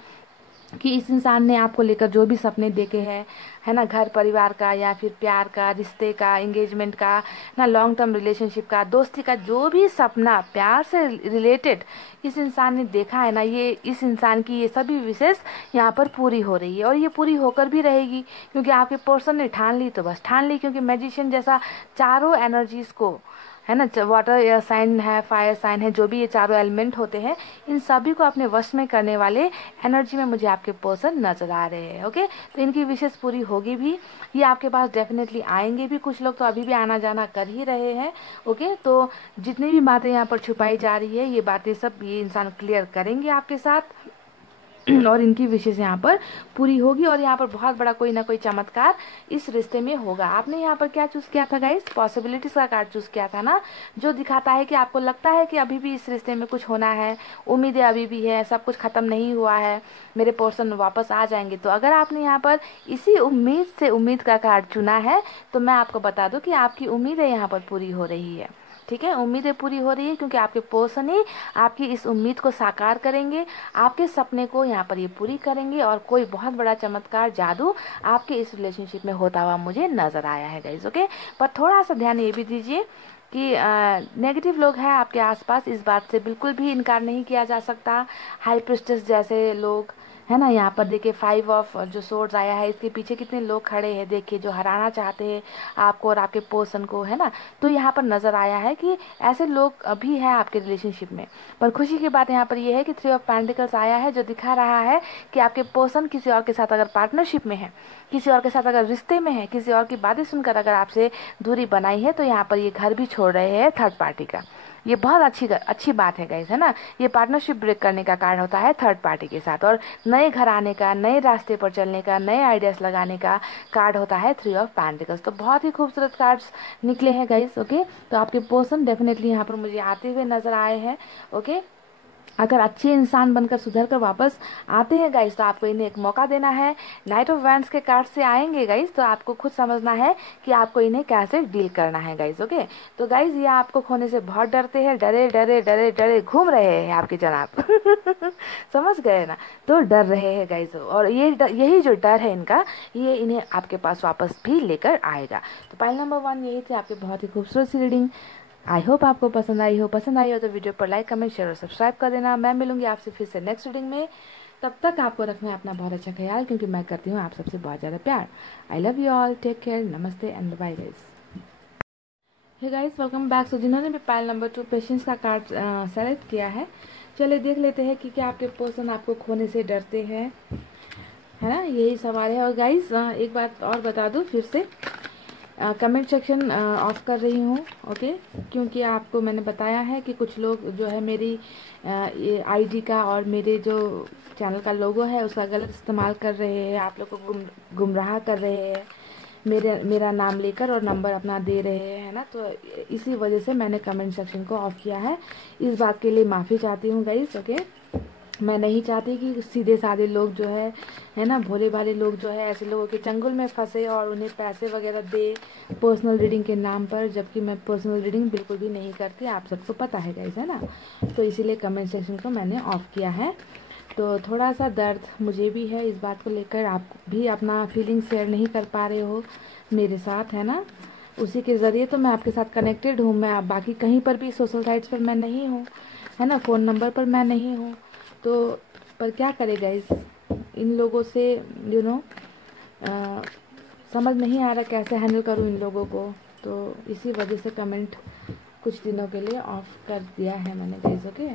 कि इस इंसान ने आपको लेकर जो भी सपने देखे हैं, है ना, घर परिवार का या फिर प्यार का, रिश्ते का, एंगेजमेंट का, ना लॉन्ग टर्म रिलेशनशिप का, दोस्ती का, जो भी सपना प्यार से रिलेटेड इस इंसान ने देखा है ना, ये इस इंसान की ये सभी विशेष यहाँ पर पूरी हो रही है और ये पूरी होकर भी रहेगी, क्योंकि आपके पर्सन ने ठान ली तो बस ठान ली। क्योंकि मैजिशियन जैसा चारों एनर्जीज को, है ना, वाटर एयर साइन है, फायर साइन है, जो भी ये चारों एलिमेंट होते हैं, इन सभी को अपने वश में करने वाले एनर्जी में मुझे आपके पर्सन नजर आ रहे हैं। ओके, तो इनकी विशेष पूरी होगी भी, ये आपके पास डेफिनेटली आएंगे भी। कुछ लोग तो अभी भी आना जाना कर ही रहे हैं। ओके, तो जितनी भी बातें यहाँ पर छुपाई जा रही है, ये बातें सब ये इंसान क्लियर करेंगे आपके साथ और इनकी विशेष यहाँ पर पूरी होगी और यहाँ पर बहुत बड़ा कोई ना कोई चमत्कार इस रिश्ते में होगा। आपने यहाँ पर क्या चूज किया था गाइस? पॉसिबिलिटीज का कार्ड चूज किया था ना, जो दिखाता है कि आपको लगता है कि अभी भी इस रिश्ते में कुछ होना है, उम्मीदें अभी भी है, सब कुछ खत्म नहीं हुआ है, मेरे पर्सन वापस आ जाएंगे। तो अगर आपने यहाँ पर इसी उम्मीद से उम्मीद का कार्ड चुना है, तो मैं आपको बता दूं कि आपकी उम्मीदें यहाँ पर पूरी हो रही है। ठीक है, उम्मीदें पूरी हो रही है, क्योंकि आपके पर्सन ही आपकी इस उम्मीद को साकार करेंगे, आपके सपने को यहाँ पर ये पूरी करेंगे और कोई बहुत बड़ा चमत्कार जादू आपके इस रिलेशनशिप में होता हुआ मुझे नजर आया है गाइज। ओके, पर थोड़ा सा ध्यान ये भी दीजिए कि नेगेटिव लोग हैं आपके आसपास, इस बात से बिल्कुल भी इनकार नहीं किया जा सकता। हाई प्रिस्टेस जैसे लोग, है ना। यहाँ पर देखिए 5 ऑफ जो सोर्ड्स आया है, इसके पीछे कितने लोग खड़े हैं देखिए, जो हराना चाहते हैं आपको और आपके पर्सन को, है ना। तो यहाँ पर नजर आया है कि ऐसे लोग भी हैं आपके रिलेशनशिप में। पर खुशी की बात यहाँ पर यह है कि 3 ऑफ पेंटिकल्स आया है, जो दिखा रहा है कि आपके पर्सन किसी और के साथ अगर पार्टनरशिप में है, किसी और के साथ अगर रिश्ते में है, किसी और की बातें सुनकर अगर आपसे दूरी बनाई है, तो यहाँ पर ये घर भी छोड़ रहे हैं थर्ड पार्टी का। ये बहुत अच्छी बात है गाइस, है ना। ये पार्टनरशिप ब्रेक करने का कार्ड होता है थर्ड पार्टी के साथ, और नए घर आने का, नए रास्ते पर चलने का, नए आइडियाज लगाने का कार्ड होता है 3 ऑफ पेंटिकल्स। तो बहुत ही खूबसूरत कार्ड्स निकले हैं गाइस। ओके, तो आपके पर्सन डेफिनेटली यहाँ पर मुझे आते हुए नजर आए हैं। ओके, अगर अच्छे इंसान बनकर सुधर कर वापस आते हैं गाइस, तो आपको इन्हें एक मौका देना है। नाइट ऑफ वैंड्स के कार्ड से आएंगे गाइस, तो आपको खुद समझना है कि आपको इन्हें कैसे डील करना है गाइस। ओके, तो गाइस ये आपको खोने से बहुत डरते हैं, डरे डरे डरे डरे घूम रहे हैं आपके जनाब समझ गए ना। तो डर रहे हैं गाइस, और यही जो डर है इनका, ये इन्हें आपके पास वापस भी लेकर आएगा। तो पाइल नंबर 1 यही थी आपकी बहुत ही खूबसूरत सी रीडिंग। आई होप आपको पसंद आई हो। पसंद आई हो तो वीडियो पर लाइक, कमेंट, शेयर और सब्सक्राइब कर देना। मैं मिलूंगी आपसे फिर से नेक्स्ट रीडिंग में। तब तक आपको रखना है अपना बहुत अच्छा ख्याल, क्योंकि मैं करती हूँ आप सबसे बहुत ज़्यादा प्यार। I love you all, take care, नमस्ते and bye guys. Hey guys, welcome back. So जिन्होंने भी पाइल नंबर 2 पेशेंस का कार्ड सेलेक्ट किया है, चलिए देख लेते हैं कि क्या आपके पर्सन आपको खोने से डरते हैं, है ना। यही सवाल है। और गाइस एक बात और बता दूं फिर से, कमेंट सेक्शन ऑफ कर रही हूँ। ओके, क्योंकि आपको मैंने बताया है कि कुछ लोग जो है मेरी आईडी का और मेरे जो चैनल का लोगो है उसका गलत इस्तेमाल कर रहे हैं, आप लोग को गुमराह कर रहे हैं, मेरा नाम लेकर और नंबर अपना दे रहे हैं, है ना। तो इसी वजह से मैंने कमेंट सेक्शन को ऑफ किया है। इस बात के लिए माफ़ी चाहती हूँ गाइस। ओके, मैं नहीं चाहती कि सीधे साधे लोग जो है ना, भोले भाले लोग जो है ऐसे लोगों के चंगुल में फंसे और उन्हें पैसे वगैरह दे पर्सनल रीडिंग के नाम पर, जबकि मैं पर्सनल रीडिंग बिल्कुल भी नहीं करती, आप सबको पता है गाइस, है ना। तो इसीलिए कमेंट सेक्शन को मैंने ऑफ किया है। तो थोड़ा सा दर्द मुझे भी है इस बात को लेकर, आप भी अपना फीलिंग शेयर नहीं कर पा रहे हो मेरे साथ, है ना। उसी के ज़रिए तो मैं आपके साथ कनेक्टेड हूँ। मैं बाकी कहीं पर भी सोशल साइट्स पर मैं नहीं हूँ, है ना, फ़ोन नंबर पर मैं नहीं हूँ। तो पर क्या करे गाइस, इन लोगों से समझ नहीं आ रहा कैसे हैंडल करूँ इन लोगों को। तो इसी वजह से कमेंट कुछ दिनों के लिए ऑफ कर दिया है मैंने गाइस। ओके,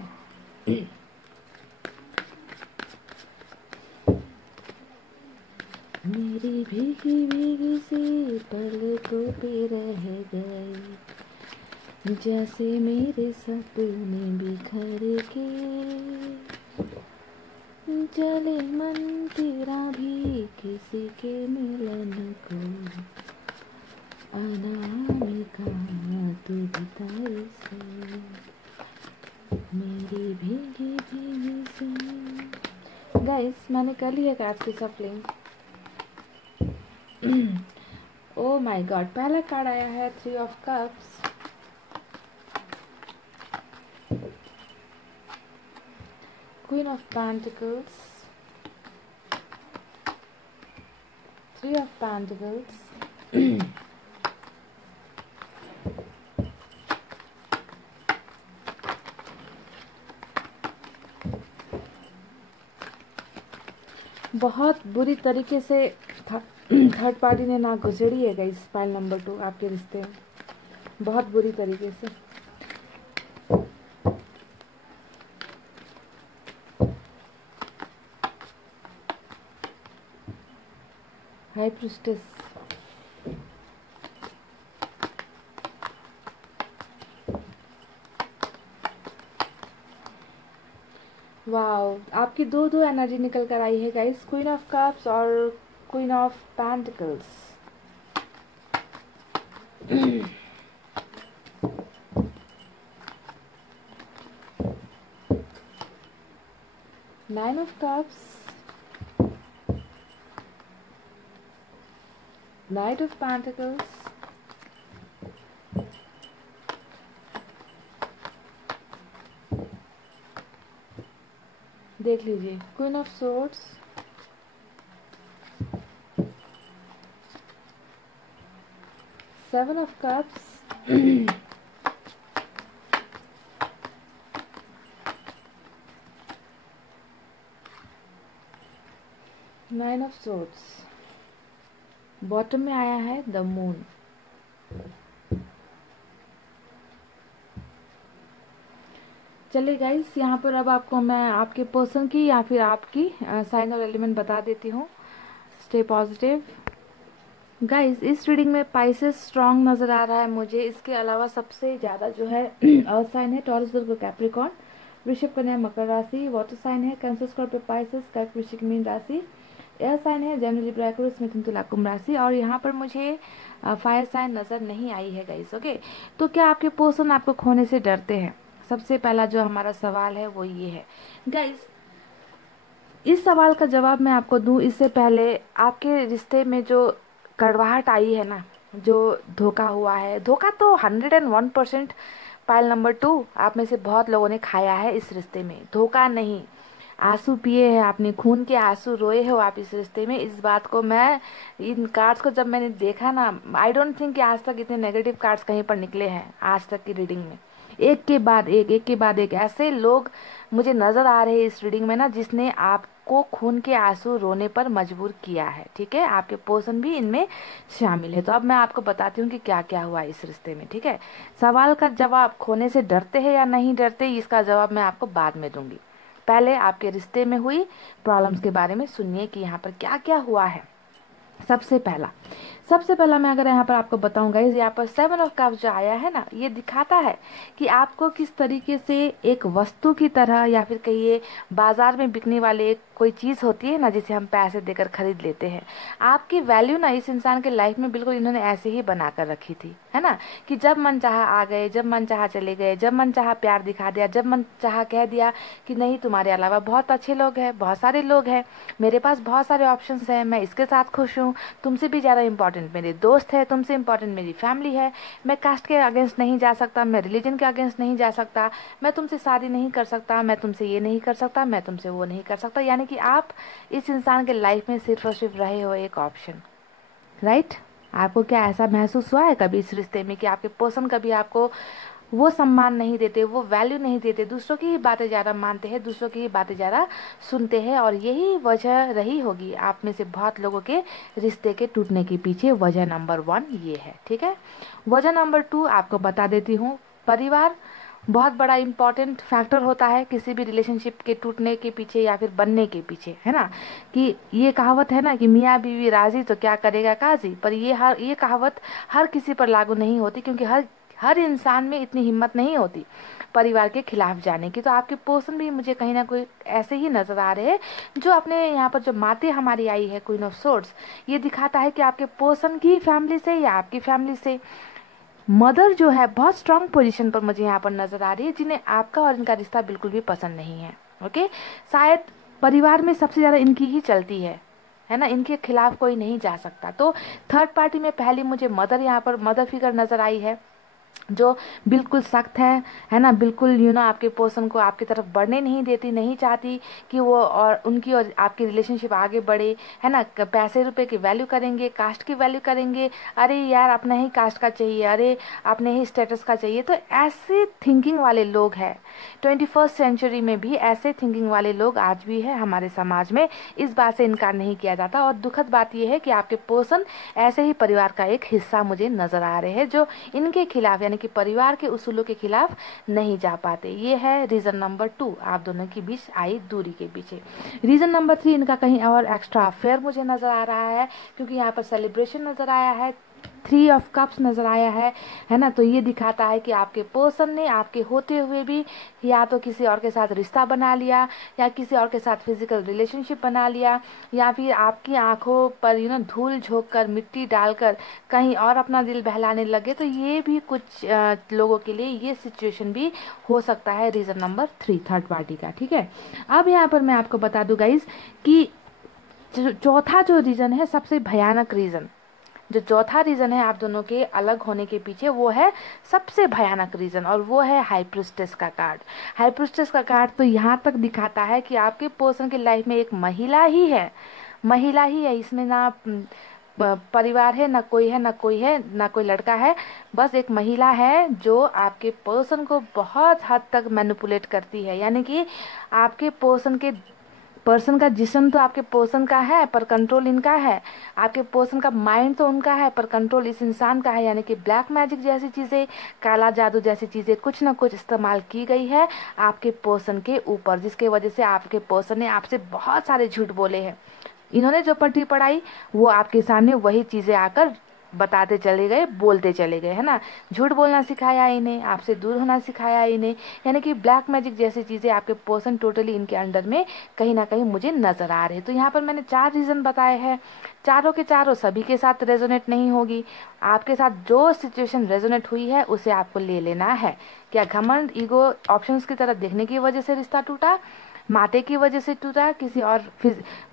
मेरी भीगी भीगी सी पलकों पे रह गई, जैसे मेरे सपने बिखर के, चले मन तेरा भी किसी के मिलन को, अनामिका तू बता से, मेरी भीगी भीगी सी। गाइस मैंने कर लिया कार्ड की सफलिंग। ओ माय गॉड, पहला कार्ड आया है 3 of cups, Queen of Pentacles, 3 of Pentacles, बहुत बुरी तरीके से थर्ड पार्टी ने ना घुसेड़ी है गाइस पाइल नंबर 2 आपके रिश्ते में, बहुत बुरी तरीके से। हाई प्रिस्टेस, वाओ, आपकी दो एनर्जी निकल कर आई है गाइस, क्वीन ऑफ कप्स और queen of pentacles. Nine of cups, night of pentacles, देख लीजिए queen of swords, seven of cups, nine of swords, bottom में आया है द मून। चलिए गाइस, यहाँ पर अब आपको मैं आपके पर्सन की या फिर आपकी साइन और एलिमेंट बता देती हूँ। Stay positive guys. इस रीडिंग में पाइसेस स्ट्रांग नजर आ रहा है मुझे। इसके अलावा सबसे ज्यादा जो है अर्थ साइन है टॉरस, वर्गो, कैप्रिकॉर्न, वृषभ, कन्या, मकर राशि। वाटर साइन है कैंसर, स्कॉर्पियो, पाइसेस, कर्क, वृश्चिक, मीन राशि। एयर साइन है जेमिनी, लिब्रा, एक्वेरियस, मिथुन, तुला, कुंभ राशि। और यहाँ पर मुझे फायर साइन नजर नहीं आई है गाइस। ओके, तो क्या आपके पर्सन आपको खोने से डरते हैं? सबसे पहला जो हमारा सवाल है वो ये है गाइस। इस सवाल का जवाब मैं आपको दूं इससे पहले आपके रिश्ते में जो कड़वाहट आई है ना, जो धोखा हुआ है, धोखा तो 101%। पाइल नंबर 2, आप में से बहुत लोगों ने खाया है इस रिश्ते में। धोखा नहीं, आंसू पिए हैं आपने, खून के आंसू रोए हो आप इस रिश्ते में। इस बात को मैं, इन कार्ड्स को जब मैंने देखा ना, आई डोंट थिंक कि आज तक इतने नेगेटिव कार्ड्स कहीं पर निकले हैं आज तक की रीडिंग में। एक के बाद एक, एक के बाद एक ऐसे लोग मुझे नजर आ रहे हैं इस रीडिंग में ना, जिसने आपको खून के आंसू रोने पर मजबूर किया है। ठीक है, आपके पर्सन भी इनमें शामिल है। तो अब मैं आपको बताती हूँ कि क्या क्या हुआ इस रिश्ते में। ठीक है, सवाल का जवाब खोने से डरते हैं या नहीं डरते, इसका जवाब मैं आपको बाद में दूंगी। पहले आपके रिश्ते में हुई प्रॉब्लम्स के बारे में सुनिए कि यहाँ पर क्या क्या हुआ है। सबसे पहला मैं अगर यहाँ पर आपको बताऊं गाइस, यहाँ पर 7 ऑफ कप्स जो आया है ना, ये दिखाता है कि आपको किस तरीके से एक वस्तु की तरह, या फिर कहिए बाजार में बिकने वाले कोई चीज होती है ना, जिसे हम पैसे देकर खरीद लेते हैं। आपकी वैल्यू ना इस इंसान के लाइफ में बिल्कुल इन्होंने ऐसे ही बनाकर रखी थी, है ना, कि जब मन चाहा आ गए, जब मन चाहा चले गए, जब मन चाहा प्यार दिखा दिया, जब मन चाहा कह दिया कि नहीं तुम्हारे अलावा बहुत अच्छे लोग हैं, बहुत सारे लोग हैं, मेरे पास बहुत सारे ऑप्शंस हैं, मैं इसके साथ खुश हूँ, तुमसे भी ज्यादा इंपॉर्टेंट मेरे दोस्त है, तुमसे इंपॉर्टेंट मेरी फैमिली है, मैं कास्ट के अगेंस्ट नहीं जा सकता, मैं रिलीजन के अगेंस्ट नहीं जा सकता, मैं तुमसे शादी नहीं कर सकता, मैं तुमसे ये नहीं कर सकता, मैं तुमसे वो नहीं कर सकता। यानी कि आप इस इंसान के लाइफ में सिर्फ और सिर्फ रहे हो एक ऑप्शन, राइट। आपको क्या ऐसा महसूस हुआ है कभी इस रिश्ते में कि आपके पर्सन कभी आपको वो सम्मान नहीं देते, वो वैल्यू नहीं देते, दूसरों की ही बातें ज़्यादा मानते हैं, दूसरों की ही बातें ज़्यादा सुनते हैं, और यही वजह रही होगी आप में से बहुत लोगों के रिश्ते के टूटने के पीछे। वजह नंबर 1 ये है। ठीक है, वजह नंबर 2 आपको बता देती हूँ। परिवार बहुत बड़ा इंपॉर्टेंट फैक्टर होता है किसी भी रिलेशनशिप के टूटने के पीछे या फिर बनने के पीछे, है ना। कि ये कहावत है ना कि मियाँ बीवी राजी तो क्या करेगा काजी, पर ये कहावत हर किसी पर लागू नहीं होती, क्योंकि हर इंसान में इतनी हिम्मत नहीं होती परिवार के खिलाफ जाने की। तो आपके पर्सन भी मुझे कहीं ना कोई ऐसे ही नजर आ रहे हैं, जो अपने यहाँ पर जो माते हमारी आई है क्वीन ऑफ सोर्ड्स, ये दिखाता है कि आपके पर्सन की फैमिली से या आपकी फैमिली से मदर जो है बहुत स्ट्रांग पोजीशन पर मुझे यहाँ पर नजर आ रही है, जिन्हें आपका और इनका रिश्ता बिल्कुल भी पसंद नहीं है। ओके, शायद परिवार में सबसे ज्यादा इनकी ही चलती है ना, इनके खिलाफ कोई नहीं जा सकता। तो थर्ड पार्टी में पहली मुझे मदर, यहाँ पर मदर फिगर नजर आई है, जो बिल्कुल सख्त है ना, बिल्कुल आपके पर्सन को आपकी तरफ बढ़ने नहीं देती, नहीं चाहती कि वो और उनकी और आपकी रिलेशनशिप आगे बढ़े, है ना। पैसे रुपए की वैल्यू करेंगे, कास्ट की वैल्यू करेंगे, अरे यार अपना ही कास्ट का चाहिए, अरे अपने ही स्टेटस का चाहिए। तो ऐसे थिंकिंग वाले लोग हैं 21st सेंचुरी में भी, ऐसे थिंकिंग वाले लोग आज भी है हमारे समाज में, इस बात से इनकार नहीं किया जाता। और दुखद बात यह है कि आपके पर्सन ऐसे ही परिवार का एक हिस्सा मुझे नजर आ रहे हैं, जो इनके खिलाफ यानी कि परिवार के उसूलों के खिलाफ नहीं जा पाते। ये है रीजन नंबर 2, आप दोनों के बीच आई दूरी के पीछे। रीजन नंबर 3, इनका कहीं और एक्स्ट्रा अफेयर मुझे नजर आ रहा है, क्योंकि यहाँ पर सेलिब्रेशन नजर आया है, 3 ऑफ कप्स नजर आया है ना। तो ये दिखाता है कि आपके पर्सन ने आपके होते हुए भी या तो किसी और के साथ रिश्ता बना लिया, या किसी और के साथ फिजिकल रिलेशनशिप बना लिया, या फिर आपकी आंखों पर धूल झोंक कर, मिट्टी डालकर कहीं और अपना दिल बहलाने लगे। तो ये भी कुछ लोगों के लिए ये सिचुएशन भी हो सकता है। रीजन नंबर 3 थर्ड पार्टी का। ठीक है, अब यहाँ पर मैं आपको बता दूं गाइज कि चौथा जो रीजन है, सबसे भयानक रीजन, जो चौथा रीजन है आप दोनों के अलग होने के पीछे, वो है सबसे भयानक रीजन, और वो है हाई प्रीस्टेस का कार्ड। हाई प्रीस्टेस का कार्ड तो यहाँ तक दिखाता है कि आपके पर्सन की लाइफ में एक महिला ही है, महिला ही है। इसमें ना परिवार है, ना कोई है, ना कोई है, ना कोई लड़का है, बस एक महिला है जो आपके पर्सन को बहुत हद तक मैनिपुलेट करती है। यानी कि आपके पर्सन के पर्सन का जिस्म तो आपके पर्सन का है पर कंट्रोल इनका है, आपके पर्सन का माइंड तो उनका है पर कंट्रोल इस इंसान का है। यानी कि ब्लैक मैजिक जैसी चीज़ें, काला जादू जैसी चीज़ें कुछ ना कुछ इस्तेमाल की गई है आपके पर्सन के ऊपर, जिसके वजह से आपके पर्सन ने आपसे बहुत सारे झूठ बोले हैं। इन्होंने जो पट्टी पढ़ाई वो आपके सामने वही चीज़ें आकर बताते चले गए, बोलते चले गए, है ना। झूठ बोलना सिखाया इन्हें, आपसे दूर होना सिखाया इन्हें। यानी कि ब्लैक मैजिक जैसी चीज़ें आपके पर्सन टोटली इनके अंडर में कहीं ना कहीं मुझे नज़र आ रहे हैं। तो यहाँ पर मैंने 4 रीज़न बताए हैं, चारों के चारों सभी के साथ रेजोनेट नहीं होगी। आपके साथ जो सिचुएशन रेजोनेट हुई है उसे आपको ले लेना है। क्या घमंड, ईगो, ऑप्शंस की तरफ देखने की वजह से रिश्ता टूटा, माते की वजह से टूटा, किसी और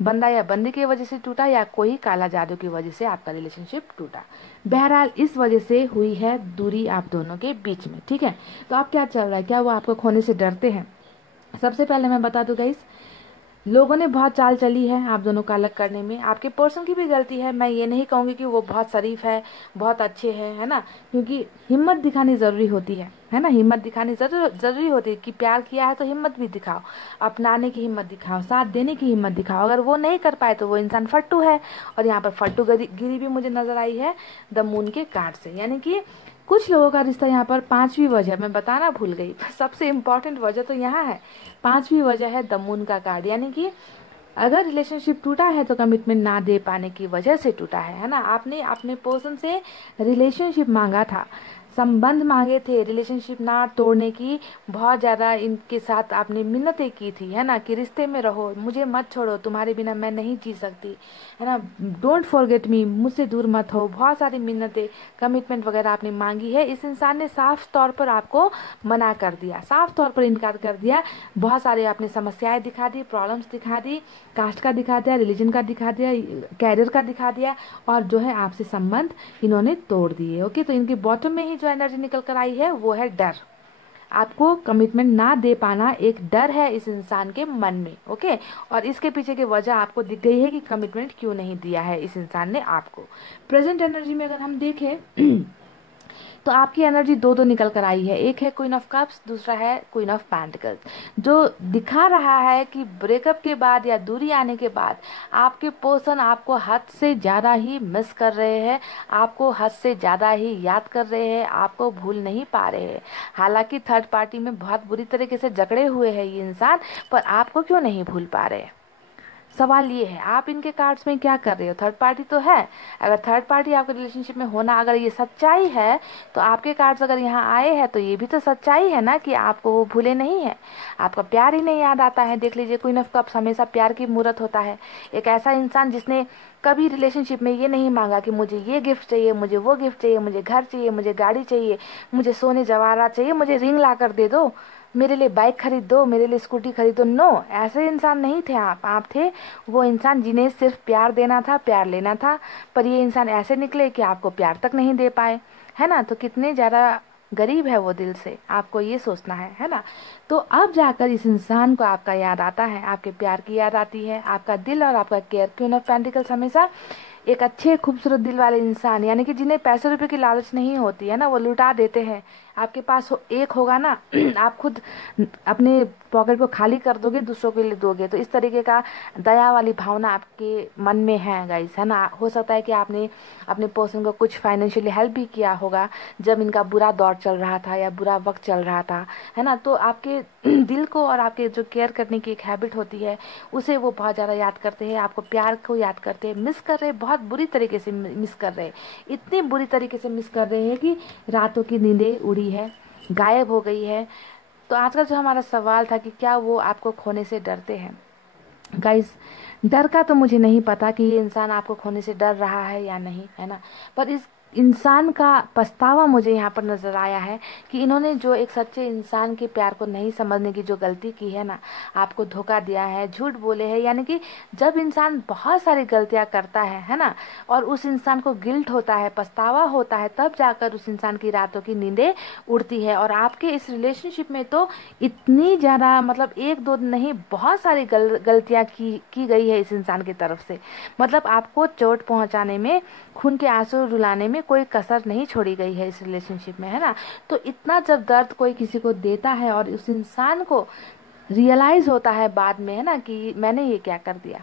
बंदा या बंदी की वजह से टूटा, या कोई काला जादू की वजह से आपका रिलेशनशिप टूटा। बहरहाल इस वजह से हुई है दूरी आप दोनों के बीच में, ठीक है। तो अब क्या चल रहा है, क्या वो आपको खोने से डरते हैं? सबसे पहले मैं बता दूं गाइस, लोगों ने बहुत चाल चली है आप दोनों का अलग करने में। आपके पर्सन की भी गलती है, मैं ये नहीं कहूँगी कि वो बहुत शरीफ है, बहुत अच्छे हैं, है ना। क्योंकि हिम्मत दिखानी ज़रूरी होती है ना। हिम्मत दिखानी ज़रूरी होती है कि प्यार किया है तो हिम्मत भी दिखाओ, अपनाने की हिम्मत दिखाओ, साथ देने की हिम्मत दिखाओ। अगर वो नहीं कर पाए तो वो इंसान फट्टू है। और यहाँ पर फट्टू गिरी भी मुझे नज़र आई है द मून के कार्ड से। यानी कि कुछ लोगों का रिश्ता यहाँ पर 5वीं वजह मैं बताना भूल गई, सबसे इम्पोर्टेंट वजह तो यहाँ है। 5वीं वजह है द मून का कार्ड। यानी कि अगर रिलेशनशिप टूटा है तो कमिटमेंट ना दे पाने की वजह से टूटा है ना। आपने अपने पर्सन से रिलेशनशिप मांगा था, संबंध मांगे थे, रिलेशनशिप ना तोड़ने की बहुत ज़्यादा इनके साथ आपने मिन्नतें की थी, है ना, कि रिश्ते में रहो, मुझे मत छोड़ो, तुम्हारे बिना मैं नहीं जी सकती, है ना, डोंट फॉरगेट मी, मुझसे दूर मत हो। बहुत सारी मिन्नतें, कमिटमेंट वगैरह आपने मांगी है। इस इंसान ने साफ तौर पर आपको मना कर दिया, साफ तौर पर इनकार कर दिया। बहुत सारे आपने समस्याएं दिखा दी, प्रॉब्लम्स दिखा दी, कास्ट का दिखा दिया, रिलीजन का दिखा दिया, कैरियर का दिखा दिया, और जो है आपसे संबंध इन्होंने तोड़ दिए। ओके, तो इनके बॉटम में ही जो एनर्जी निकल कर आई है वो है डर। आपको कमिटमेंट ना दे पाना एक डर है इस इंसान के मन में। ओके, और इसके पीछे की वजह आपको दिख गई है कि कमिटमेंट क्यों नहीं दिया है इस इंसान ने आपको। प्रेजेंट एनर्जी में अगर हम देखें तो आपकी एनर्जी दो निकल कर आई है। एक है क्वीन ऑफ कप्स, दूसरा है क्वीन ऑफ पेंटिकल्स, जो दिखा रहा है कि ब्रेकअप के बाद या दूरी आने के बाद आपके पर्सन आपको हद से ज़्यादा ही मिस कर रहे हैं, आपको हद से ज़्यादा ही याद कर रहे हैं, आपको भूल नहीं पा रहे हैं। हालांकि थर्ड पार्टी में बहुत बुरी तरीके से जकड़े हुए हैं ये इंसान, पर आपको क्यों नहीं भूल पा रहे हैं? सवाल ये है, आप इनके कार्ड्स में क्या कर रहे हो? थर्ड पार्टी तो है। अगर थर्ड पार्टी आपके रिलेशनशिप में होना अगर ये सच्चाई है तो आपके कार्ड्स अगर यहाँ आए हैं तो ये भी तो सच्चाई है ना कि आपको वो भूले नहीं है, आपका प्यार ही नहीं याद आता है। देख लीजिए, क्वीन ऑफ कप्स हमेशा प्यार की मूर्त होता है। एक ऐसा इंसान जिसने कभी रिलेशनशिप में ये नहीं मांगा कि मुझे ये गिफ्ट चाहिए, मुझे वो गिफ्ट चाहिए, मुझे घर चाहिए, मुझे गाड़ी चाहिए, मुझे सोने जवाहरात चाहिए, मुझे रिंग ला कर दे दो, मेरे लिए बाइक खरीद दो, मेरे लिए स्कूटी खरीद दो। नो, ऐसे इंसान नहीं थे आप थे वो इंसान जिन्हें सिर्फ प्यार देना था, प्यार लेना था। पर ये इंसान ऐसे निकले कि आपको प्यार तक नहीं दे पाए, है ना। तो कितने ज़्यादा गरीब है वो दिल से, आपको ये सोचना है ना। तो अब जाकर इस इंसान को आपका याद आता है, आपके प्यार की याद आती है, आपका दिल और आपका केयर। क्वीन ऑफ पेंटिकल्स हमेशा एक अच्छे खूबसूरत दिल वाले इंसान, यानी कि जिन्हें पैसे रुपए की लालच नहीं होती है ना, वो लुटा देते हैं। आपके पास एक होगा ना आप खुद अपने पॉकेट को खाली कर दोगे, दूसरों के लिए दोगे। तो इस तरीके का दया वाली भावना आपके मन में है गाइस, है ना। हो सकता है कि आपने अपने पर्सन को कुछ फाइनेंशियली हेल्प भी किया होगा जब इनका बुरा दौर चल रहा था या बुरा वक्त चल रहा था, है ना। तो आपके दिल को और आपके जो केयर करने की एक हैबिट होती है उसे वो बहुत ज़्यादा याद करते हैं, आपको प्यार को याद करते हैं, मिस कर रहे हैं, बहुत बुरी तरीके से मिस कर रहे हैं। इतनी बुरी तरीके से मिस कर रहे हैं कि रातों की नींदें उड़ी है, गायब हो गई है। तो आज का जो हमारा सवाल था कि क्या वो आपको खोने से डरते हैं? गाइस, डर का तो मुझे नहीं पता कि ये इंसान आपको खोने से डर रहा है या नहीं, है ना। पर इस इंसान का पछतावा मुझे यहाँ पर नज़र आया है कि इन्होंने जो एक सच्चे इंसान के प्यार को नहीं समझने की जो गलती की है ना, आपको धोखा दिया है, झूठ बोले हैं। यानी कि जब इंसान बहुत सारी गलतियाँ करता है ना, और उस इंसान को गिल्ट होता है, पछतावा होता है, तब जाकर उस इंसान की रातों की नींदें उड़ती है। और आपके इस रिलेशनशिप में तो इतनी ज़्यादा, मतलब एक दो नहीं, बहुत सारी गलतियाँ की गई है इस इंसान की तरफ से। मतलब आपको चोट पहुँचाने में, खून के आंसू रुलाने में कोई कसर नहीं छोड़ी गई है इस रिलेशनशिप में, है ना। तो इतना जब दर्द कोई किसी को देता है और उस इंसान को रियलाइज़ होता है बाद में, है ना, कि मैंने ये क्या कर दिया,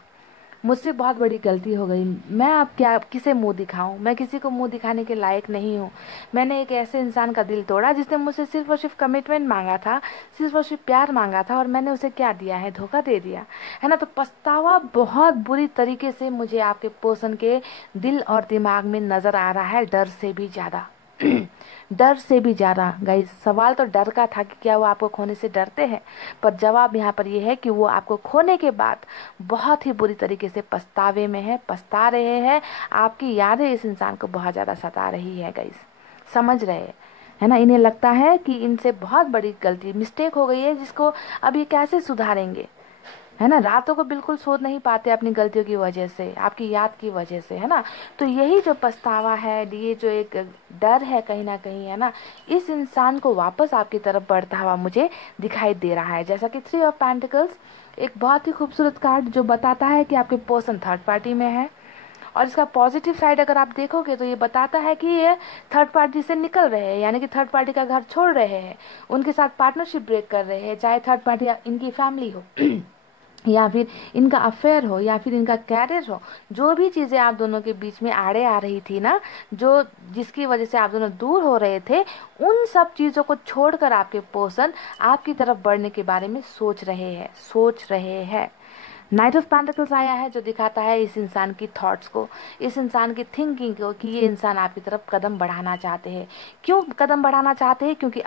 मुझसे बहुत बड़ी गलती हो गई, मैं अब क्या किसे मुंह दिखाऊं, मैं किसी को मुंह दिखाने के लायक नहीं हूं। मैंने एक ऐसे इंसान का दिल तोड़ा जिसने मुझसे सिर्फ और सिर्फ कमिटमेंट मांगा था, सिर्फ और सिर्फ प्यार मांगा था, और मैंने उसे क्या दिया है, धोखा दे दिया, है ना। तो पछतावा बहुत बुरी तरीके से मुझे आपके पर्सन के दिल और दिमाग में नजर आ रहा है, डर से भी ज्यादा। डर से भी ज्यादा गाइस। सवाल तो डर का था कि क्या वो आपको खोने से डरते हैं, पर जवाब यहाँ पर ये है कि वो आपको खोने के बाद बहुत ही बुरी तरीके से पछतावे में है, पछता रहे हैं। आपकी यादें इस इंसान को बहुत ज्यादा सता रही है गाइस, समझ रहे हैं, है ना। इन्हें लगता है कि इनसे बहुत बड़ी गलती, मिस्टेक हो गई है, जिसको अब ये कैसे सुधारेंगे, है ना। रातों को बिल्कुल सो नहीं पाते अपनी गलतियों की वजह से, आपकी याद की वजह से, है ना। तो यही जो पछतावा है, ये जो एक डर है कहीं ना कहीं, है ना, इस इंसान को वापस आपकी तरफ बढ़ता हुआ मुझे दिखाई दे रहा है। जैसा कि 3 ऑफ पेंटिकल्स एक बहुत ही खूबसूरत कार्ड जो बताता है कि आपके पर्सन थर्ड पार्टी में है, और इसका पॉजिटिव साइड अगर आप देखोगे तो ये बताता है कि ये थर्ड पार्टी से निकल रहे हैं, यानी कि थर्ड पार्टी का घर छोड़ रहे हैं, उनके साथ पार्टनरशिप ब्रेक कर रहे हैं, चाहे थर्ड पार्टी इनकी फैमिली हो या फिर इनका अफेयर हो या फिर इनका कैरियर हो। जो भी चीजें आप दोनों के बीच में आड़े आ रही थी ना, जो जिसकी वजह से आप दोनों दूर हो रहे थे, उन सब चीजों को छोड़कर आपके पर्सन आपकी तरफ बढ़ने के बारे में सोच रहे हैं। नाइट ऑफ पेंटिकल्स आया है जो दिखाता है इस इंसान की थॉट्स को, इस इंसान की थिंकिंग को, कि ये इंसान आपकी तरफ कदम बढ़ाना चाहते हैं। क्यों कदम बढ़ाना चाहते हैं? क्योंकि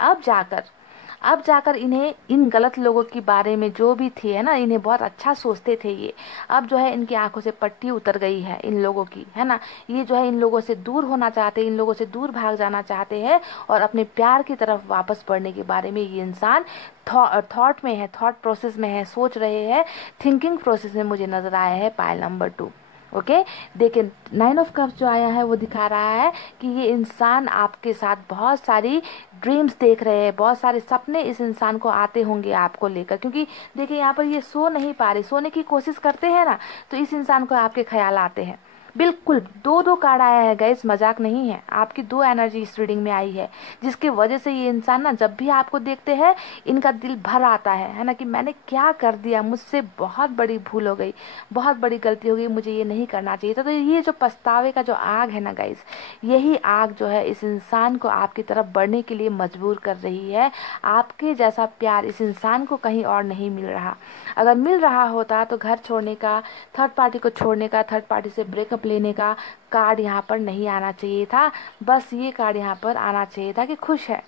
अब जाकर इन्हें इन गलत लोगों के बारे में जो भी थी, है ना, इन्हें बहुत अच्छा सोचते थे ये, अब जो है इनकी आंखों से पट्टी उतर गई है इन लोगों की, है ना। ये जो है इन लोगों से दूर होना चाहते हैं, इन लोगों से दूर भाग जाना चाहते हैं, और अपने प्यार की तरफ वापस बढ़ने के बारे में ये इंसान थॉट में है, थॉट प्रोसेस में है, सोच रहे हैं, थिंकिंग प्रोसेस में मुझे नजर आया है पाइल नंबर 2। ओके, देखिए 9 ऑफ कप्स जो आया है वो दिखा रहा है कि ये इंसान आपके साथ बहुत सारी ड्रीम्स देख रहे हैं, बहुत सारे सपने इस इंसान को आते होंगे आपको लेकर, क्योंकि देखिए यहाँ पर ये सो नहीं पा रहे, सोने की कोशिश करते हैं ना, तो इस इंसान को आपके ख्याल आते हैं। बिल्कुल 2 कार्ड आया है गाइस, मजाक नहीं है, आपकी 2 एनर्जी इस रीडिंग में आई है, जिसकी वजह से ये इंसान ना जब भी आपको देखते हैं इनका दिल भर आता है ना, कि मैंने क्या कर दिया, मुझसे बहुत बड़ी भूल हो गई, बहुत बड़ी गलती हो गई, मुझे ये नहीं करना चाहिए था। तो ये जो पछतावे का जो आग है ना गाइस, यही आग जो है इस इंसान को आपकी तरफ बढ़ने के लिए मजबूर कर रही है। आपके जैसा प्यार इस इंसान को कहीं और नहीं मिल रहा। अगर मिल रहा होता तो घर छोड़ने का, थर्ड पार्टी को छोड़ने का, थर्ड पार्टी से ब्रेकअप लेने का कार्ड यहाँ पर नहीं आना चाहिए था। बस ये कार्ड यहाँ पर आना चाहिए था कि खुश है,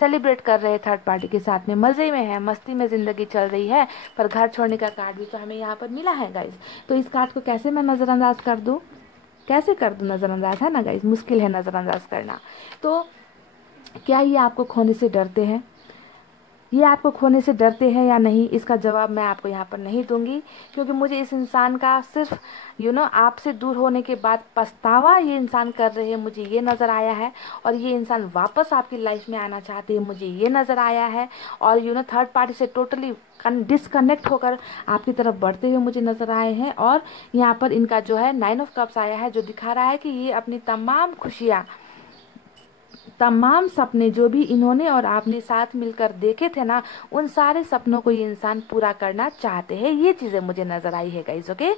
सेलिब्रेट कर रहे हैं थर्ड पार्टी के साथ में, मजे में है, मस्ती में जिंदगी चल रही है, पर घर छोड़ने का कार्ड भी तो हमें यहाँ पर मिला है गाइस। तो इस कार्ड को कैसे मैं नजरअंदाज कर दूं, कैसे कर दूं नजरअंदाज, है ना गाइस, मुश्किल है नजरअंदाज करना। तो क्या ये आपको खोने से डरते हैं? ये आपको खोने से डरते हैं या नहीं, इसका जवाब मैं आपको यहाँ पर नहीं दूंगी, क्योंकि मुझे इस इंसान का सिर्फ आपसे दूर होने के बाद पछतावा ये इंसान कर रहे हैं, मुझे ये नज़र आया है। और ये इंसान वापस आपकी लाइफ में आना चाहते हैं, मुझे ये नज़र आया है। और थर्ड पार्टी से टोटली डिसकनेक्ट होकर आपकी तरफ बढ़ते हुए मुझे नज़र आए हैं। और यहाँ पर इनका जो है 9 ऑफ कप्स आया है जो दिखा रहा है कि ये अपनी तमाम खुशियाँ, तमाम सपने जो भी इन्होंने और आपने साथ मिलकर देखे थे ना, उन सारे सपनों को ये इंसान पूरा करना चाहते हैं। ये चीजें मुझे नजर आई है गाइस। ओके,